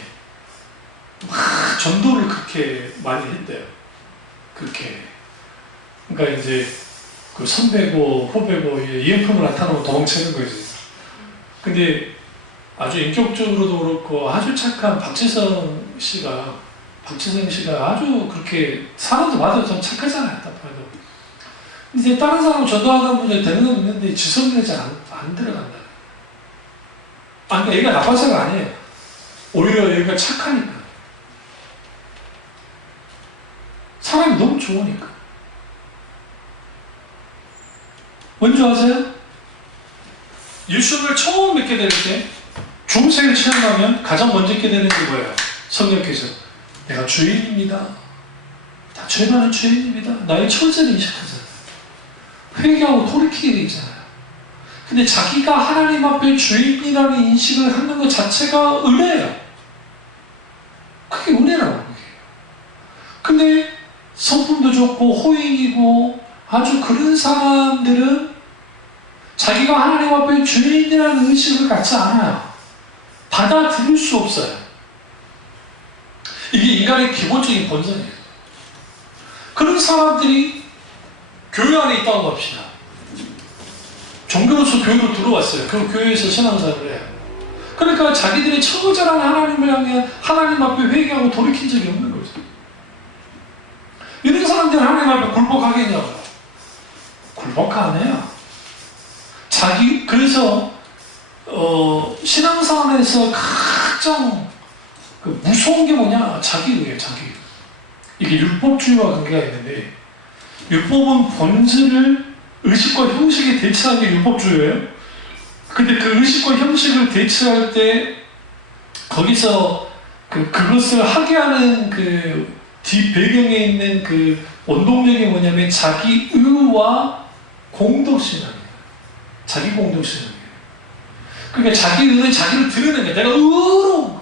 막 전도를 그렇게 많이 했대요. 그렇게. 그러니까 이제 선배고 후배고 이용표가 나타나면 도망치는 거지. 근데 아주 인격적으로도 그렇고 아주 착한 박지성 씨가 아주 그렇게 사람도 봐도 좀 착하잖아요. 딱 봐도. 이제 다른 사람 전도하는 분들 되는 건 있는데 지성이 잘 안 들어간다. 그러니까 얘가 나빠서가 아니에요. 오히려 얘가 착하니까. 사람이 너무 좋으니까. 뭔지 아세요? 예수를 처음 뵙게 될 때, 중생을 체험하면 가장 먼저 있게 되는 게 뭐예요? 성령께서 내가 죄인입니다. 다 죄 많은 죄인입니다. 나의 처제를 인식하잖아요. 회개하고 돌이키게 돼 있잖아요. 근데 자기가 하나님 앞에 죄인이라는 인식을 하는 것 자체가 은혜예요. 그게 은혜라고 그게. 근데 성품도 좋고 호인이고 아주 그런 사람들은 자기가 하나님 앞에 죄인이라는 의식을 갖지 않아요. 받아들일 수 없어요. 이게 인간의 기본적인 본성이에요. 그런 사람들이 교회 안에 있다고 합시다. 종교로서 교회로 들어왔어요. 그 교회에서 신앙생활을 해요. 그러니까 자기들의 처절한 하나님을 향해 하나님 앞에 회개하고 돌이킨 적이 없는 거죠. 이런 사람들은 하나님 앞에 굴복하겠냐고요. 굴복 안 해요. 그래서 신앙생활에서 가장 무서운 게 뭐냐? 자기의예요. 자기의. 이게 율법주의와 관계가 있는데, 율법은 본질을 의식과 형식에 대체하는 게 율법주의예요. 근데 그 의식과 형식을 대체할 때 거기서 그것을 하게 하는 그 뒷배경에 있는 그 원동력이 뭐냐면 자기 의와 공덕신앙이에요. 자기 공덕신앙이에요. 그러니까 자기 의는 자기를 드러내는 거예요. 내가 의로운 거예요.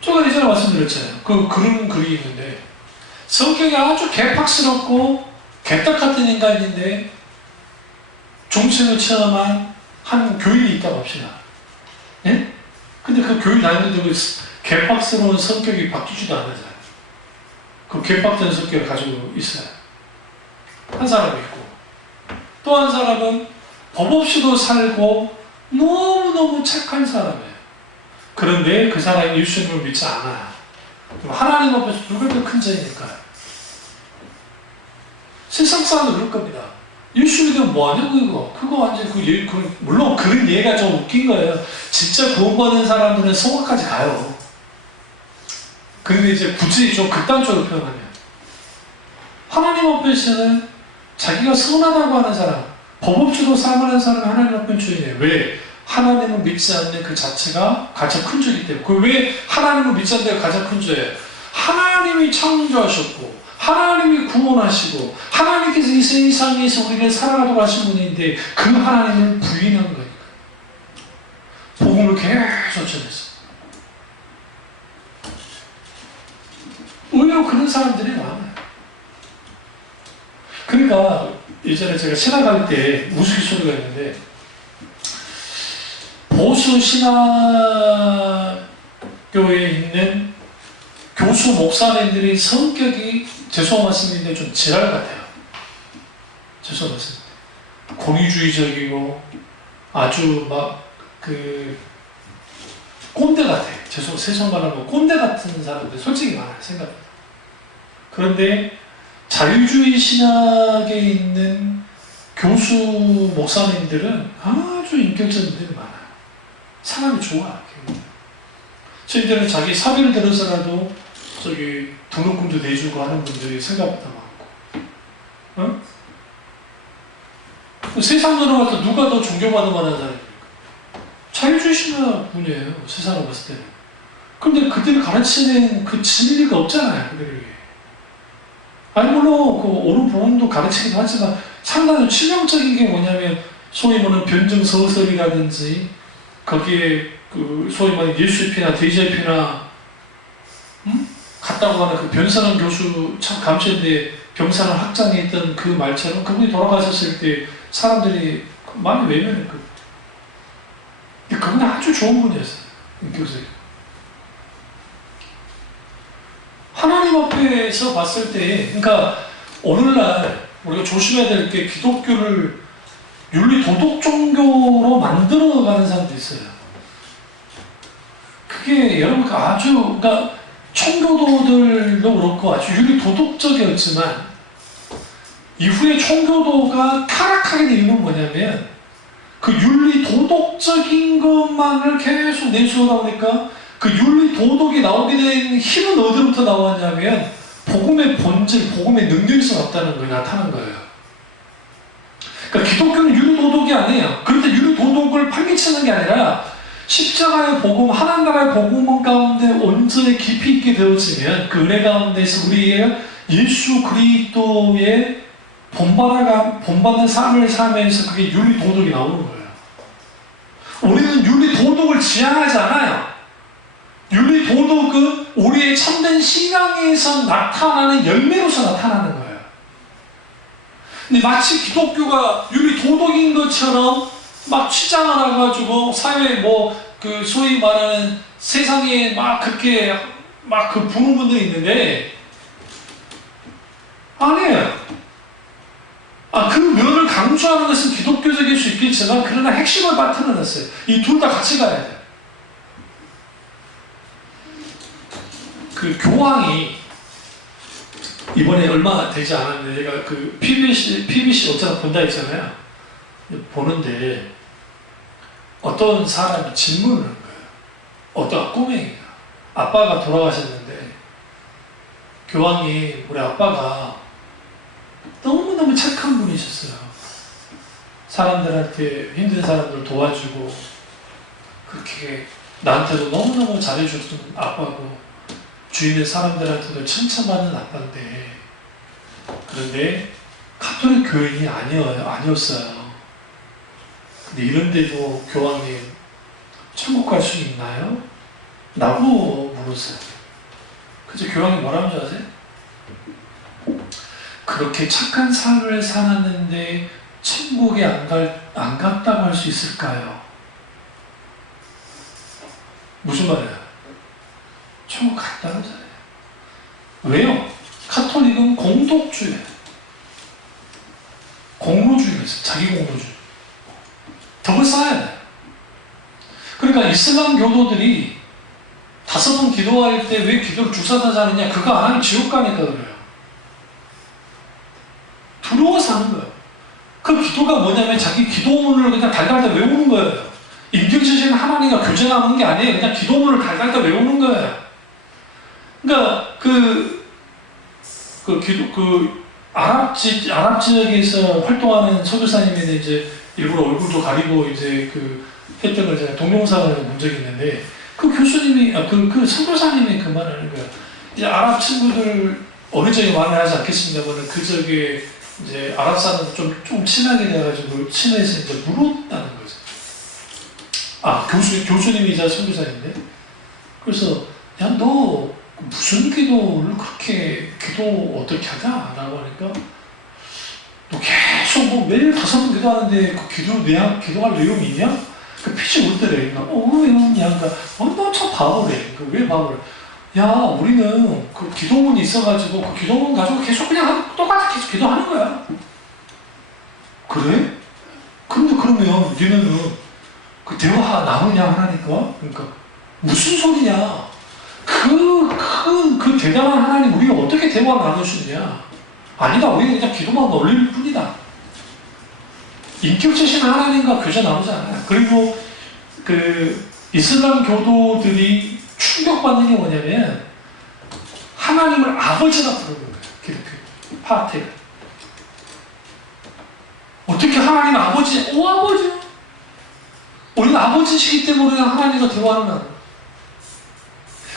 제가 예전에 말씀드렸잖아요. 그런 글이 있는데, 성격이 아주 개팍스럽고 개떡 같은 인간인데 종신을 체험한 한 교인이 있다고 합시다. 예? 근데 그 교인 다니는데 그 개팍스러운 성격이 바뀌지도 않아요. 그 개팍된 성격을 가지고 있어요. 한 사람이 있고, 또 한 사람은 법 없이도 살고 너무너무 착한 사람이에요. 그런데 그 사람이 예수님을 믿지 않아요. 하나님 앞에서 누가 더 큰 자이니까요. 세상 사람은 그럴 겁니다. 예수 믿으면 뭐하냐고 그거 완전 물론 그런 예가 좀 웃긴 거예요. 진짜 구원받은 사람들은 성화까지 가요. 근데 이제 굳이 좀 극단적으로 표현하면 하나님 앞에서는 자기가 선하다고 하는 사람, 법 없이도 살아가는 사람이 하나님 앞에 주인이에요. 왜? 하나님을 믿지 않는 그 자체가 가장 큰 죄이기 때문에. 왜 하나님을 믿지 않는 데가 가장 큰 죄예요? 하나님이 창조하셨고 하나님이 구원하시고 하나님께서 이 세상에서 우리를 살아가도록 하신 분인데 그 하나님을 부인한 거니까. 복음을 계속 전했어. 의외로 그런 사람들이 많아요. 그러니까 예전에 제가 신학할 때 우스갯소리가 있는데, 보수 신학교에 있는 교수 목사님들이 성격이, 죄송한 말씀인데 좀 지랄 같아요. 죄송한 말씀. 권위주의적이고 아주 꼰대 같아. 세상 말하면 꼰대 같은 사람들 솔직히 많아요. 생각보다. 그런데 자유주의 신학에 있는 교수 목사님들은 아주 인격적인 분들이 많아요. 사람이 좋아. 저희들은 자기 사비를 들어서라도 등록금도 내주고 하는 분들이 생각보다 많고. 세상으로 가서 누가 더 존경받을 만한 사람입니까? 자유주의 신학 분이에요. 세상으로 봤을 때는. 근데 그들이 가르치는 그 진리가 없잖아요. 그들에게. 아니 물론 옳은 복음도 가르치긴 하지만 상당히 치명적인 게 뭐냐면 소위 말하는 변증서설이라든지 거기에 소위 말하는 예수피나 데이자피나 같다고 하는 그 변산한 교수 참 감시인데 병산한 학장에 있던 그 말처럼 그분이 돌아가셨을 때 사람들이 많이 외면했거든요. 그분이 아주 좋은 분이었어요. 교수님. 하나님 앞에서 봤을 때, 그러니까 오늘날 우리가 조심해야 될 게 기독교를 윤리 도덕 종교로 만들어가는 사람도 있어요. 그게 여러분 그러니까 총교도들도 그렇고 아주 윤리 도덕적이었지만 이후에 총교도가 타락하게 된 이유는 뭐냐면 그 윤리 도덕적인 것만을 계속 내세우다 보니까 그 윤리 도덕이 나오게 된 힘은 어디로부터 나왔냐면 복음의 본질, 복음의 능력에서 나타난 거예요. 그러니까 기독교는 윤리 도덕이 아니에요. 그런데 윤리 도덕을 파헤치는 게 아니라 십자가의 복음, 하나님 나라의 복음 가운데 온전히 깊이 있게 되어지면 그 은혜 가운데서 우리의 예수 그리스도의 본받는 삶을 살면서 그게 윤리 도덕이 나오는 거예요. 우리는 윤리 도덕을 지향하지 않아요. 윤리 도덕은 우리의 참된 신앙에서 나타나는 열매로서 나타나는 거예요. 근데 마치 기독교가 윤리 도덕인 것처럼 막 치장을 해가지고 사회에 소위 말하는 세상에 막 그렇게 막 그 부는 분들이 있는데 아니에요. 그 면을 강조하는 것은 기독교적일 수 있겠지만 그러나 핵심을 빠뜨려놨어요. 이 둘 다 같이 가야 돼요. 그 교황이 이번에 얼마 되지 않았는데 제가 그 PBC 어쩌다 본다 했잖아요. 보는데 어떤 사람이 질문을 한 거예요. 어떤 꼬맹이가 아빠가 돌아가셨는데 교황이 우리 아빠가 너무너무 착한 분이셨어요. 사람들한테 힘든 사람들 도와주고 그렇게 나한테도 너무너무 잘해줬던 아빠고 주위의 사람들한테도 칭찬받는 아빠인데 그런데 가톨릭 교인이 아니었어요. 근데 이런데도 교황님 천국 갈 수 있나요? 라고 물었어요. 그래서 교황이 뭐라는 줄 아세요? 그렇게 착한 삶을 살았는데 천국에 안 갔다고 할 수 있을까요? 무슨 말이에요? 천국 갔다는 거잖아요. 왜요? 카톨릭은 공덕주의예요. 공로주의가 있어요. 자기 공로주의. 덕을 쌓아야 돼요. 그러니까 이슬람 교도들이 5번 기도할 때 왜 기도를 주사다지 하느냐? 그거 안 하면 지옥 가니까 그래요. 두려워서 하는 거예요. 그 기도가 뭐냐면 자기 기도문을 그냥 달달달 외우는 거예요. 인격지신 하나님과 교제하는 게 아니에요. 그냥 기도문을 달달달 외우는 거예요. 그러니까 아랍 지역에서 활동하는 선교사님인데 이제 일부러 얼굴도 가리고 이제 했던 걸 제가 동영상을 본 적이 있는데 그 교수님이 그 선교사님이 그 말을 하는 거예요. 이제 아랍 친구들 어느 지역에 말을 하지 않겠습니다만 그 지역에 이제 아랍 사람 좀 친하게 돼가지고 친해서 이제 물었다는 거죠. 교수님이자 선교사인데 그래서 야 너 무슨 기도를 그렇게 기도 어떻게 하냐? 라고 하니까 너 계속 매일 5번 기도하는데 그 기도할 내용이 있냐? 그 피치 웃더래. 왜 웃냐? 너 참 바보래. 왜 바보래? 야, 우리는 그 기도문이 있어가지고 그 기도문 가지고 계속 그냥 똑같이 계속 기도하는 거야. 그래? 근데 그러면 니네는 그 대화 나누냐 하나니까? 그러니까 무슨 소리냐? 그 대단한 하나님 우리가 어떻게 대화를 나눌 수 있냐? 아니다. 우리는 그냥 기도만 올릴 뿐이다. 인격체신 하나님과 교제 나누지 않아요. 그리고 이슬람 교도들이 충격받는 게 뭐냐면 하나님을 아버지라 부르는 거예요. 기독교 파테가 어떻게 하나님 아버지? 아버지. 우리는 아버지시기 때문에 우리가 하나님과 대화를 나눠요.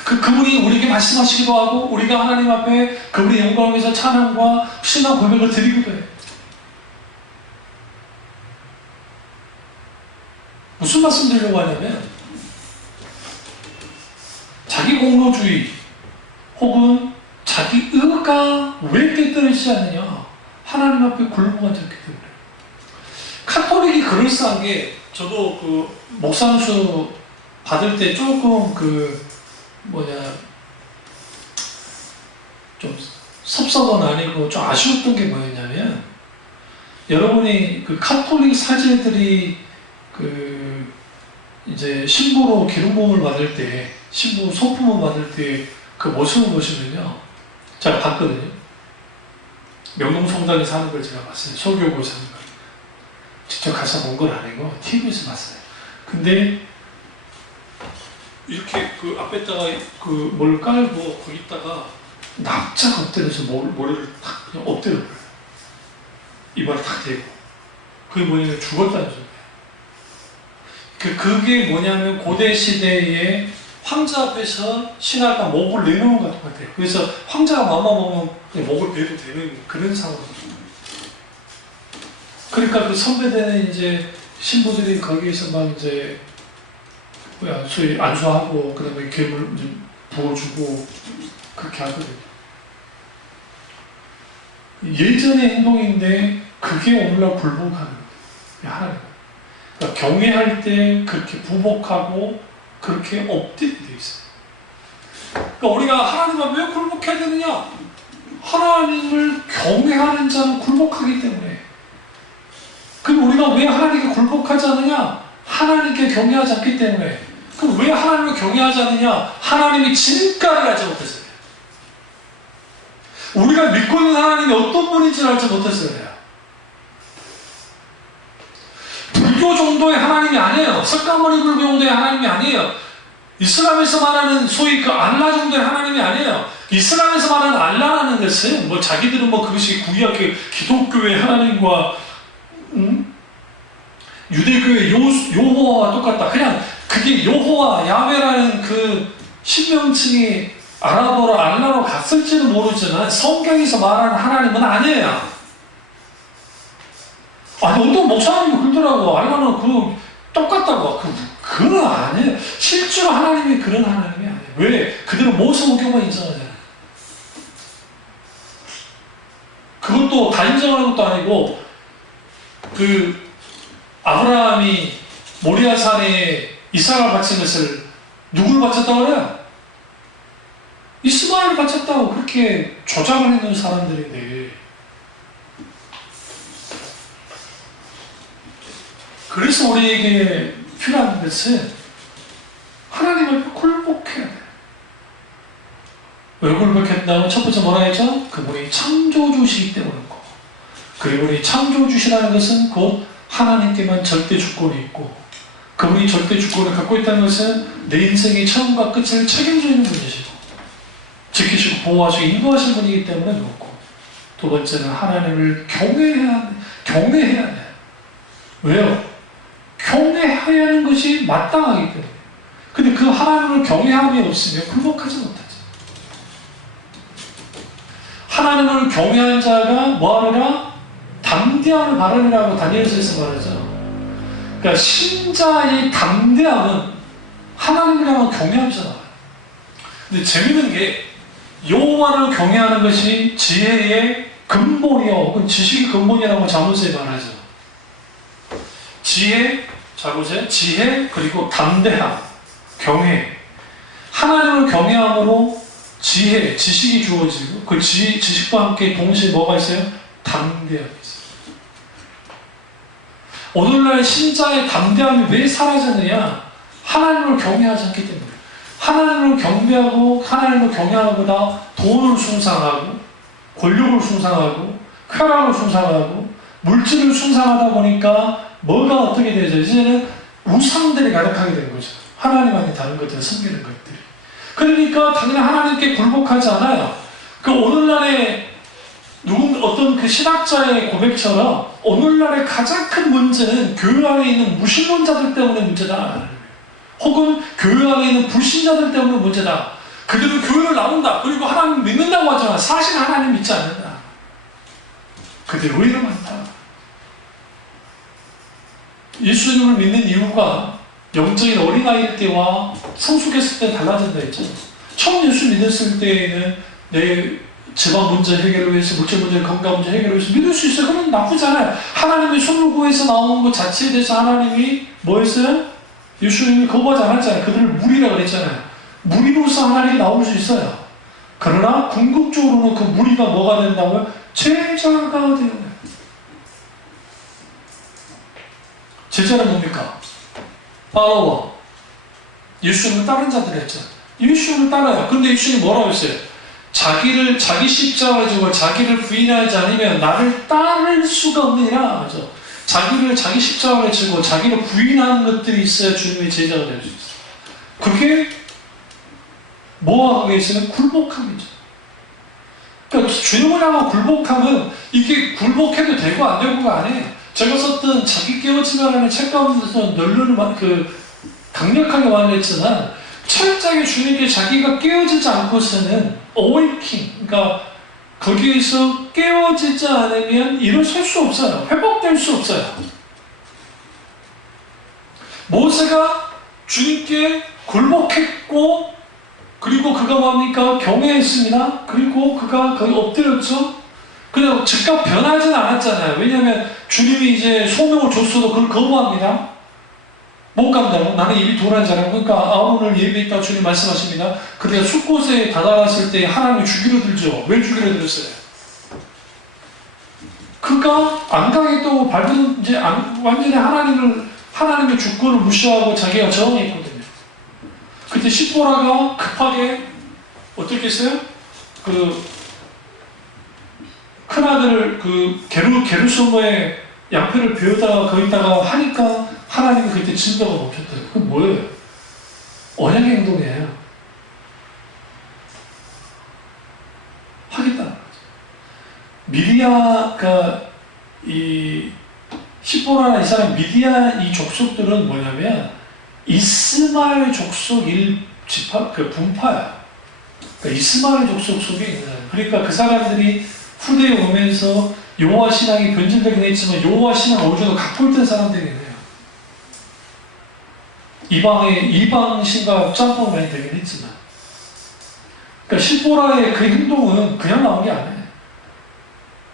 그분이 우리에게 말씀하시기도 하고 우리가 하나님 앞에 그분의 영광을 위해서 찬양과 신앙 고백을 드리기도 해요. 무슨 말씀 드리려고 하냐면 자기 공로주의 혹은 자기 의가 왜 깨뜨리지 않느냐? 하나님 앞에 굴복하지 않기 때문에. 카톨릭이 그럴싸한 게 저도 목상수 받을 때 조금 좀 섭섭은 아니고 좀 아쉬웠던 게 뭐였냐면 여러분이 카톨릭 사제들이 이제 신부로 기름부음을 받을 때 신부 소품을 받을 때 그 모습을 보시면요 제가 봤거든요. 명동성당에서 하는 걸 제가 봤어요. 소교구에서 하는 걸 직접 가서 본 건 아니고 TV에서 봤어요. 근데 이렇게 앞에다가 뭘 깔고 거기다가 납작 엎드려서 머리를 탁 그냥 엎드려버려요. 이마를 탁 대고. 그게 뭐냐면 죽었다는 소리예요. 그게 뭐냐면 고대 시대에 황제 앞에서 신하가 목을 내놓은 것 같아요. 그래서 황제가 맘먹으면 목을 베도 되는 그런 상황이에요. 그러니까 그 선배되는 이제 신부들이 거기에서 막 이제 소위 안수하고 그 다음에 괴물 부어주고 그렇게 하거든요. 예전의 행동인데 그게 오늘날 굴복하는 거예요. 하나님. 그러니까 경외할 때 그렇게 부복하고 그렇게 엎드리게 되어 있어요. 그러니까 우리가 하나님 앞에 왜 굴복해야 되느냐? 하나님을 경외하는 자는 굴복하기 때문에. 그럼 우리가 왜 하나님께 굴복하지 않느냐? 하나님께 경외하지 않기 때문에. 그럼 왜 하나님을 경외하지 않느냐? 하나님이 진가를 알지 못했어요. 우리가 믿고 있는 하나님이 어떤 분인지를 알지 못했어요. 불교 정도의 하나님이 아니에요. 석가모니 불교 정도의 하나님이 아니에요. 이슬람에서 말하는 소위 그 알라 정도의 하나님이 아니에요. 이슬람에서 말하는 알라라는 것은 뭐 자기들은 뭐 그것이 구약의 기독교의 하나님과 유대교의 요호와와 똑같다. 그냥 그게 요호와 야훼라는 그 신명칭이 아랍어로 알라로 갔을지는 모르지만 성경에서 말하는 하나님은 아니에요. 아니 어떤 목사님이 그러더라고. 알라는 그 똑같다고. 그건 아니에요. 실제로 하나님이 그런 하나님이 아니에요. 왜? 그들은 모세오경만 인정하잖아요. 그것도 다 인정하는 것도 아니고 그 아브라함이 모리아산에 이삭을 바친 것을 누구를 바쳤다고 그래요? 이스마엘을 바쳤다고 그렇게 조작을 해놓은 사람들인데, 그래서 우리에게 필요한 것은 하나님을 굴복해야 돼요. 왜 굴복했다면 첫 번째 뭐라 했죠? 그분이 창조주시기 때문이고, 그분이 창조주시라는 것은 곧 하나님께만 절대 주권이 있고, 그분이 절대 주권을 갖고 있다는 것은 내 인생의 처음과 끝을 책임져 있는 분이시고 지키시고 보호하시고 인도하시는 분이기 때문에 그렇고, 두 번째는 하나님을 경외해야 돼요. 왜요? 경외해야 하는 것이 마땅하기 때문에. 근데 그 하나님을 경외함이 없으면 굴복하지 못하죠. 하나님을 경외한 자가 뭐하느라? 담대함을 바르느라고 다니엘서에서 말하죠. 그러니까 신자의 담대함은 하나님이랑은 경외하잖아요. 근데 재밌는 게 여호와를 경외하는 것이 지혜의 근본이요, 혹은 지식의 근본이라고 잠언서에 말하죠. 지혜, 잘 보세요. 지혜 그리고 담대함, 경외. 하나님을 경외함으로 지혜, 지식이 주어지고 그 지식과 함께 동시에 뭐가 있어요? 담대함이 있어요. 오늘날 신자의 담대함이 왜 사라졌느냐? 하나님을 경외하지 않기 때문에. 하나님을 경배하고 하나님을 경외하고다 돈을 숭상하고 권력을 숭상하고 쾌락을 숭상하고 물질을 숭상하다 보니까 뭐가 어떻게 되죠? 이제는 우상들이 가득하게 된 거죠. 하나님 아닌 다른 것들을 섬기는 것들이. 그러니까 당연히 하나님께 굴복하지 않아요. 그 오늘날의 어떤 그 신학자의 고백처럼 오늘날의 가장 큰 문제는 교회 안에 있는 무신론자들 때문에 문제다. 혹은 교회 안에 있는 불신자들 때문에 문제다. 그들은 교회를 나온다. 그리고 하나님 믿는다고 하지만 사실 하나님 믿지 않는다. 그들 오히려 많다. 예수님을 믿는 이유가 영적인 어린아이일 때와 성숙했을 때 달라진다 했죠. 처음 예수 믿었을 때에는 내 집안 문제 해결을 위해서, 물질 문제, 건강 문제 해결을 위해서 믿을 수 있어요. 그러면 나쁘지 않아요. 하나님의 손을 구해서 나오는 것 자체에 대해서 하나님이 뭐 했어요? 예수님이 거부하지 않았잖아요. 그들을 무리라 그랬잖아요. 무리로서 하나님이 나올 수 있어요. 그러나 궁극적으로는 그 무리가 뭐가 된다고요? 제자가 되는. 제자는 뭡니까? 팔로워. 예수님을 따른 자들 했죠. 예수님을 따라요. 근데 예수님이 뭐라고 했어요? 자기 십자가를 지고 자기를 부인하지 않으면 나를 따를 수가 없느니라 하죠. 자기 십자가를 지고 자기를 부인하는 것들이 있어야 주님의 제자가 될 수 있어요. 그게 뭐와 관계 있으면 굴복함이죠. 그러니까 주님을 향한 굴복함은 이게 굴복해도 되고 안 되고가 아니에요. 제가 썼던 자기 깨어지면라는 책 가운데서 널널히 강력하게 말했지만 철저하게 주님께 자기가 깨어지지 않고서는 awakening, 그러니까 거기에서 깨어지지 않으면 일어설 수 없어요. 회복될 수 없어요. 모세가 주님께 굴복했고, 그리고 그가 뭡니까? 경외했습니다. 그리고 그가 거의 엎드렸죠. 그냥 즉각 변하지는 않았잖아요. 왜냐하면 주님이 이제 소명을 줬어도 그걸 거부합니다. 못 간다고? 나는 입이 도란자라고. 그러니까 아론을 예비했다 주님 말씀하십니다. 그대가 숫곳에 다다랐을 때 하나님이 죽이려 들죠. 왜 죽이려 들었어요? 그러니까 안 가겠다고 밟은 이제 완전히 하나님의 주권을 무시하고 자기가 저항했거든요. 그때 시보라가 급하게 어떻게 했어요? 그 큰아들 게르소모의 양표를 베어다가 거기다가 하니까 하나님이 그때 진도가 멈췄대요. 그건 뭐예요? 언약의 행동이에요. 하겠다. 미디아가 이 시보라나 이 사람 미디아 이 족속들은 뭐냐면 이스마엘 족속 분파야. 그러니까 이스마엘 족속 속에 있는 사람. 그러니까 그 사람들이 후대에 오면서 여호와 신앙이 변질되긴 했지만 여호와 신앙 어느 정도 갖고 있던 사람들이긴 해요. 이방 신과 짬뽕 많이 되긴 했지만. 그러니까 시보라의 그 행동은 그냥 나온 게 아니에요.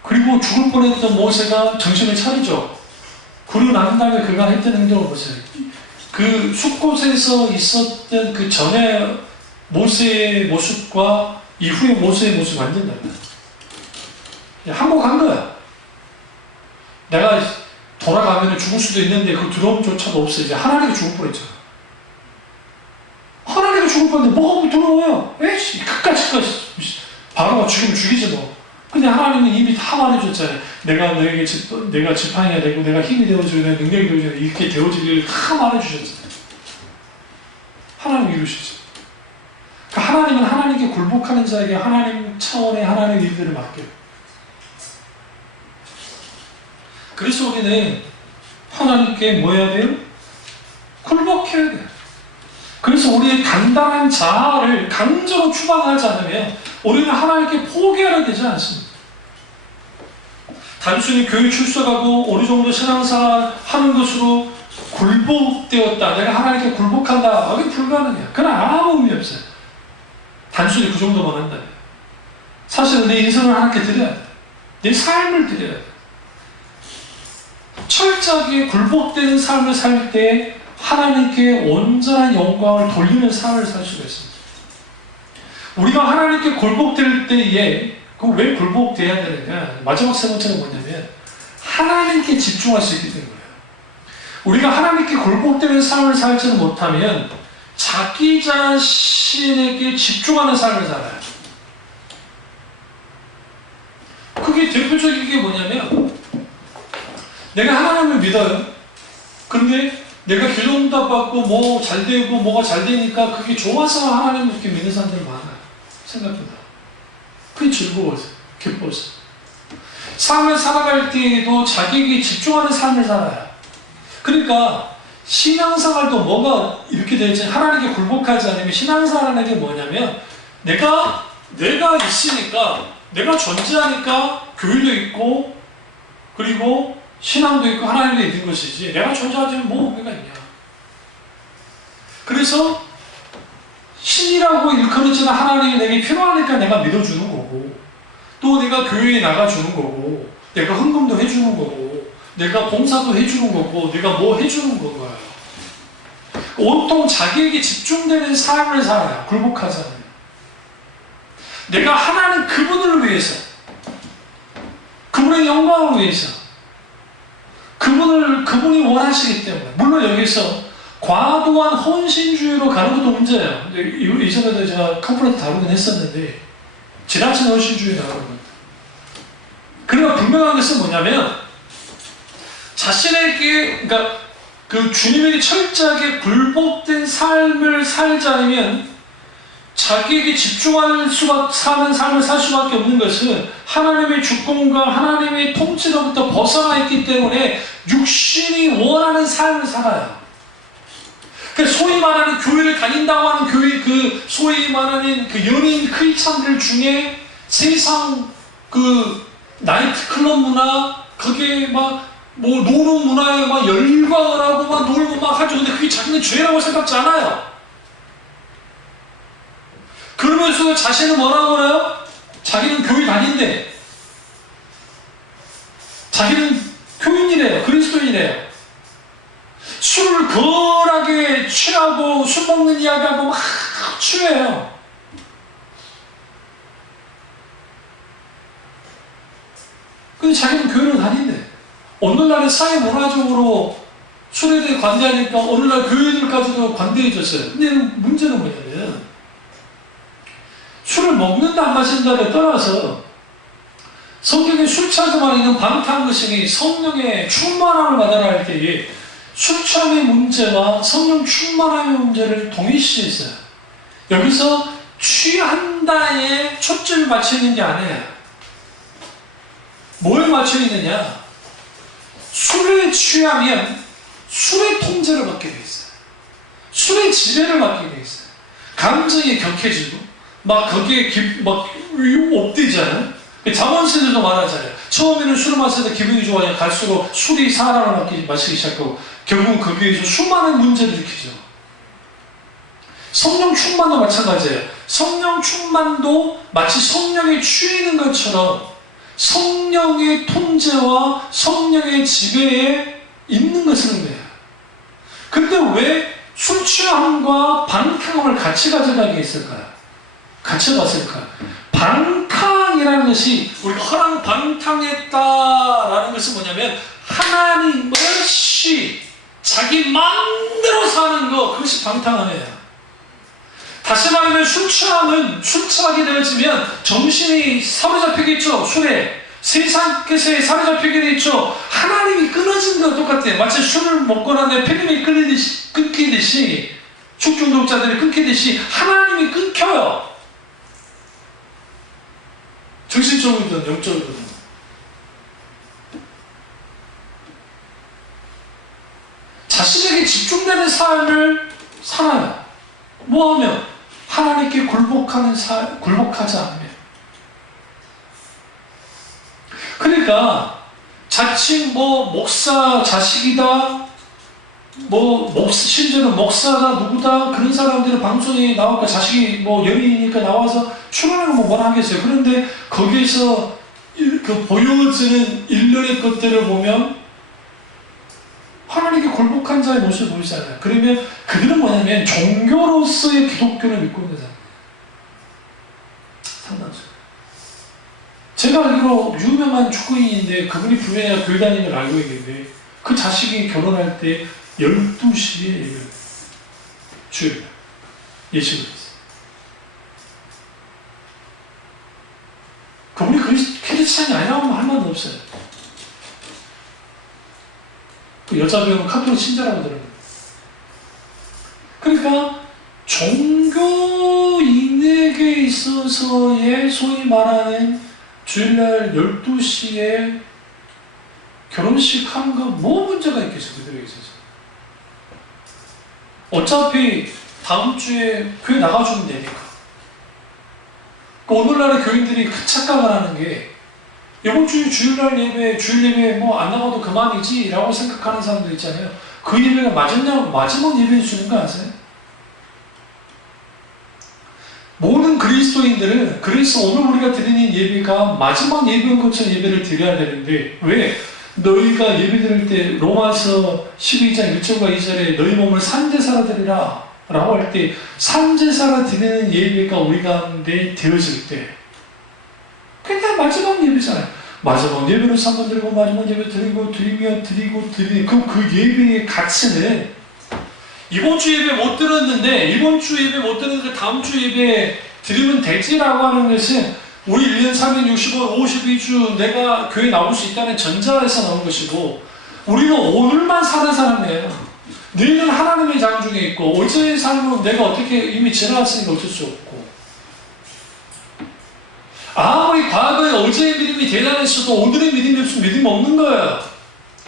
그리고 죽을 뻔했던 모세가 정신을 차리죠. 그러고 난 다음에 그가 했던 행동을 보세요. 그 숫곳에서 있었던 그 전에 모세의 모습과 이후의 모세의 모습이 완전 달라요. 항복한 거야. 내가 돌아가면 죽을 수도 있는데 그 두려움조차도 없어. 이제 하나님이 죽을 뻔했잖아. 하나님이 죽을 뻔했는데 뭐가 두려워요? 에이씨, 끝까지 바로가 죽이면 죽이지 뭐. 근데 하나님은 이미 다 말해줬잖아요. 내가 지팡이가 되고 내가 힘이 되어주고 내가 능력이 되어주고 이렇게 되어질 일을 다 말해주셨잖아요. 하나님 이루시죠. 그러니까 하나님은 하나님께 굴복하는 자에게 하나님 차원의 하나님의 일들을 맡겨요. 그래서 우리는 하나님께 뭐 해야 돼요? 굴복해야 돼요. 그래서 우리의 단단한 자아를 강제로 추방하지 않으면 우리는 하나님께 포기하게 되지 않습니다. 단순히 교회 출석하고 어느 정도 신앙생활 하는 것으로 굴복되었다. 내가 하나님께 굴복한다. 그게 불가능해요. 그건 아무 의미 없어요. 단순히 그 정도만 한다. 사실은 내 인생을 하나님께 드려야 돼. 내 삶을 드려야 돼. 철저하게 굴복되는 삶을 살 때 하나님께 온전한 영광을 돌리는 삶을 살 수가 있습니다. 우리가 하나님께 굴복될 때에 왜 굴복돼야 되느냐? 마지막 세 번째는 뭐냐면 하나님께 집중할 수 있기 때문에 그래요. 우리가 하나님께 굴복되는 삶을 살지는 못하면 자기 자신에게 집중하는 삶을 살아요. 그게 대표적인 게 뭐냐면 내가 하나님을 믿어요. 그런데 내가 기도응답 받고 뭐 잘 되고 뭐가 잘 되니까 그게 좋아서 하나님을 이렇게 믿는 사람들 많아요. 생각보다. 그게 즐거워서, 기뻐서. 삶을 살아갈 때에도 자기에게 집중하는 삶을 살아요. 그러니까 신앙생활도 뭐가 이렇게 되지 하나님께 굴복하지 않으면 신앙생활하는 게 뭐냐면 내가 있으니까 내가 존재하니까 교회도 있고 그리고 신앙도 있고 하나님도 있는 것이지 내가 존재하지면 뭐 의미가 있냐. 그래서 신이라고 일컬어지는 하나님이 내게 필요하니까 내가 믿어주는 거고 또 내가 교회에 나가주는 거고 내가 헌금도 해주는 거고 내가 봉사도 해주는 거고 내가 뭐 해주는 건가요. 온통 자기에게 집중되는 삶을 살아요. 굴복하지 않아요. 내가 하나님 그분을 위해서 그분의 영광을 위해서 그분이 원하시기 때문에 물론 여기서 과도한 헌신주의로 가는 것도 문제예요. 이전에도 제가 컴플레인트 다루긴 했었는데 지나친 헌신주의 나오는 겁니다. 그러나 분명한 것은 뭐냐면 자신에게 그러니까 그 주님에게 철저하게 굴복된 삶을 살지 않으면 자기에게 사는 삶을 살 수밖에 없는 것은 하나님의 주권과 하나님의 통치로부터 벗어나 있기 때문에 육신이 원하는 삶을 살아요. 그 소위 말하는 교회를 다닌다고 하는 교회 소위 말하는 연예인 크리스찬들 중에 세상 나이트 클럽 문화 거기에 막 뭐 노는 문화에 막 열광을 하고 막 놀고 막 하죠. 근데 그게 자기는 죄라고 생각지 않아요. 그러면서 자신은 뭐라고 그래요? 자기는 교회 다닌대. 자기는 교인이래요. 그리스도인이래요. 술을 거라 취하고 술 먹는 이야기하고 막 취해요. 근데 자기는 교회를 다닌대. 오늘날의 사회 문화적으로 술에 대해 관대하니까 오늘날 교회들까지도 관대해졌어요. 근데 문제는 뭐냐면 술을 먹는다 안 마신다를 떠나서 성경에 술 취하지만 있는 방탕의식이 성령의 충만함을 받아라 할 때에 술 취함의 문제와 성령 충만함의 문제를 동일시했어요. 여기서 취한다에 초점을 맞춰 있는 게 아니에요. 뭐에 맞춰 있느냐? 술에 취하면 술의 통제를 받게 돼 있어요. 술의 지배를 받게 돼 있어요. 감정이 격해지고 막 거기에 막 업되잖아요. 잠언시대도 말하잖아요. 처음에는 술을 마시다 기분이 좋아야 갈수록 술이 사람을 마시기 시작하고 결국 거기에서 수많은 문제를 일으키죠. 성령 충만도 마찬가지예요. 성령 충만도 마치 성령에 취하는 것처럼 성령의 통제와 성령의 지배에 있는 것을 의미해요. 근데 왜 술 취함과 방탕함을 같이 가져가게 했을까요? 같이 갔을까요? 방탕이라는 것이 우리가 허랑 방탕했다라는 것은 뭐냐면 하나님 없이 자기 마음대로 사는 것, 그것이 방탕함이에요. 다시 말하면 술 취함은 술 취하게 되어지면 정신이 사로잡히겠죠. 술에 세상께서의 사로잡히게 되죠. 하나님이 끊어진 것과 똑같아요. 마치 술을 먹고 난 뒤에 폐렴이 끊기듯이 죽중독자들이 끊기듯이 하나님이 끊겨요. 정신적으로든 영적으로든. 자신에게 집중되는 삶을 살아요. 뭐하면? 하나님께 굴복하지 않으면. 그러니까 자칭 목사 자식이다, 심지어는 목사다 누구다 그런 사람들은 방송에 나오니까 자식이 연예인이니까 나와서 출연하는 거 뭐라 하겠어요. 그런데 거기에서 그 보여지는 일련의 것들을 보면 하나님께 굴복한 자의 모습을 보이잖아요. 그러면 그들은 뭐냐면 종교로서의 기독교를 믿고 있는 사람. 상당수. 제가 알기로 유명한 축구인인데 그분이 부모가 교회 다니는 걸 알고 있는데 그 자식이 결혼할 때 12시에 주일 예식을 했어요. 그분이 크리스찬이 아니라고 할 말은 없어요. 그 여자 배우는 카톨릭 신자라고 들었는데. 그러니까 종교인에게 있어서의 소위 말하는 주일날 12시에 결혼식 하는 거 뭐 문제가 있겠어요, 그들에게 있어서. 어차피 다음 주에 교회 나가주면 되니까. 오늘날의 교인들이 큰 착각을 하는 게 이번 주에 주일 예배 안 나가도 그만이지 라고 생각하는 사람들 있잖아요. 그 예배가 마지막 예배일 수 있는 거 아세요? 모든 그리스도인들은 그래서 오늘 우리가 드리는 예배가 마지막 예배인 것처럼 예배를 드려야 되는데 왜? 너희가 예배 드릴 때 로마서 12장 1절과 2절에 너희 몸을 산제사로 드리라 라고 할 때 산제사로 드리는 예배가 우리 가운데 되어질 때 그게 마지막 예배잖아요. 마지막 예배를 3번 드리고 마지막 예배 드리고 그럼 그 예배의 가치는 이번 주 예배 못 들었는데 이번 주 예배 못 들었는데 다음 주 예배 드리면 되지라고 하는 것은 우리 1년 365, 52주 내가 교회 나올 수 있다는 전자에서 나온 것이고 우리는 오늘만 사는 사람이에요. 내일은 하나님의 장중에 있고 어제의 삶은 내가 어떻게 이미 지나갔으니까 어쩔 수 없고 아무리 과거에 어제의 믿음이 대단했어도 오늘의 믿음이 없으면 믿음이 없는 거예요.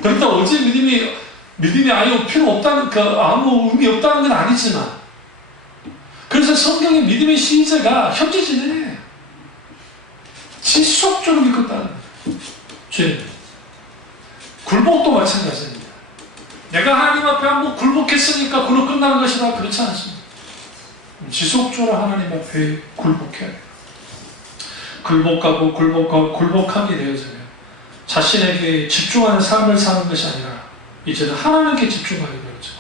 그렇다고 어제의 믿음이 아예 필요 없다는, 아무 의미 없다는 건 아니지만 그래서 성경의 믿음의 시제가 현재 진행해요. 지속적으로 믿었다는 거예요. 굴복도 마찬가지입니다. 내가 하나님 앞에 한번 굴복했으니까 그로 끝나는 것이라 그렇지 않습니다. 지속적으로 하나님 앞에 굴복해야 돼요. 굴복하게 되어서요. 자신에게 집중하는 삶을 사는 것이 아니라 이제는 하나님께 집중하게 되었죠.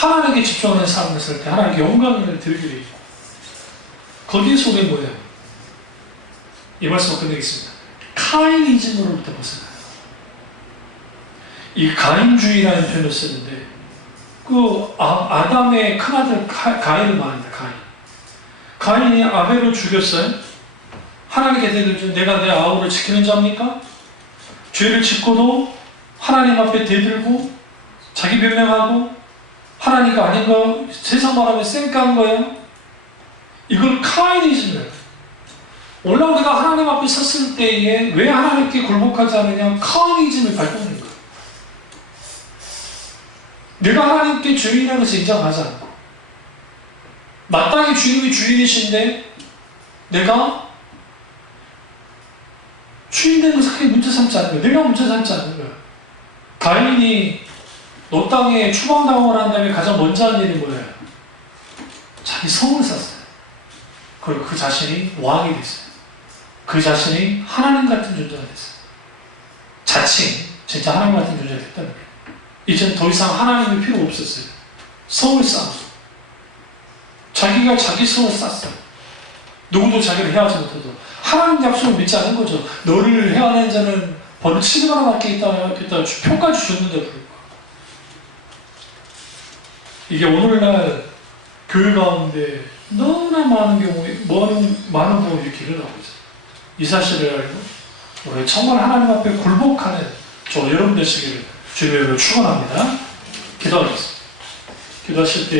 하나님께 집중하는 삶을 살 때 하나님께 영광을 드리게 되어 있고, 거기에서 우리 뭐예요? 이 말씀을 끝내겠습니다. 카인이즘으로부터 벗어나요. 이 가인주의라는 표현을 쓰는데, 아담의 큰아들 가인을 말합니다. 가인이 아벨을 죽였어요. 하나님께 대들죠. 내가 내 아우를 지키는 자입니까? 죄를 짓고도 하나님 앞에 대들고 자기 변명하고 하나님과 아닌 거 세상 말하면 쌩까한 거예요. 이걸 카인이즘이에요. 원래 우리가 하나님 앞에 섰을 때에 왜 하나님께 굴복하지 않느냐? 카인이즘을 발동하는 거예요. 내가 하나님께 주인이라는 것을 인정하지 않고, 마땅히 주님이 주인이신데 내가 주인된 것을 크게 문제 삼지 않는 거예요. 내가 문제 삼지 않는 거예요. 가인이 노 땅에 추방당을 한 다음에 가장 먼저 한 일이 뭐예요? 자기 성을 쌓았어요. 그리고 그 자신이 왕이 됐어요. 그 자신이 하나님 같은 존재가 됐어요. 자칭 진짜 하나님 같은 존재가 됐다는 거예요. 이제는 더 이상 하나님이 필요 없었어요. 성을 쌓았어요. 자기가 자기 성을 쌓았어요. 누구도 자기를 해하지 못해도 하나님 약속을 믿지 않은 거죠. 너를 해하는 자는 벌을 700원 받게 있다 표까지 줬는데 불구하고. 이게 오늘날 교회 가운데 너무나 많은 경우에 많은 경우에 이렇게 일어나고 있어요. 이 사실을 알고 우리 정말 하나님 앞에 굴복하는 저 여러분 되시기를 주님의 이름으로 축원합니다. 기도하겠습니다. 기도하실 때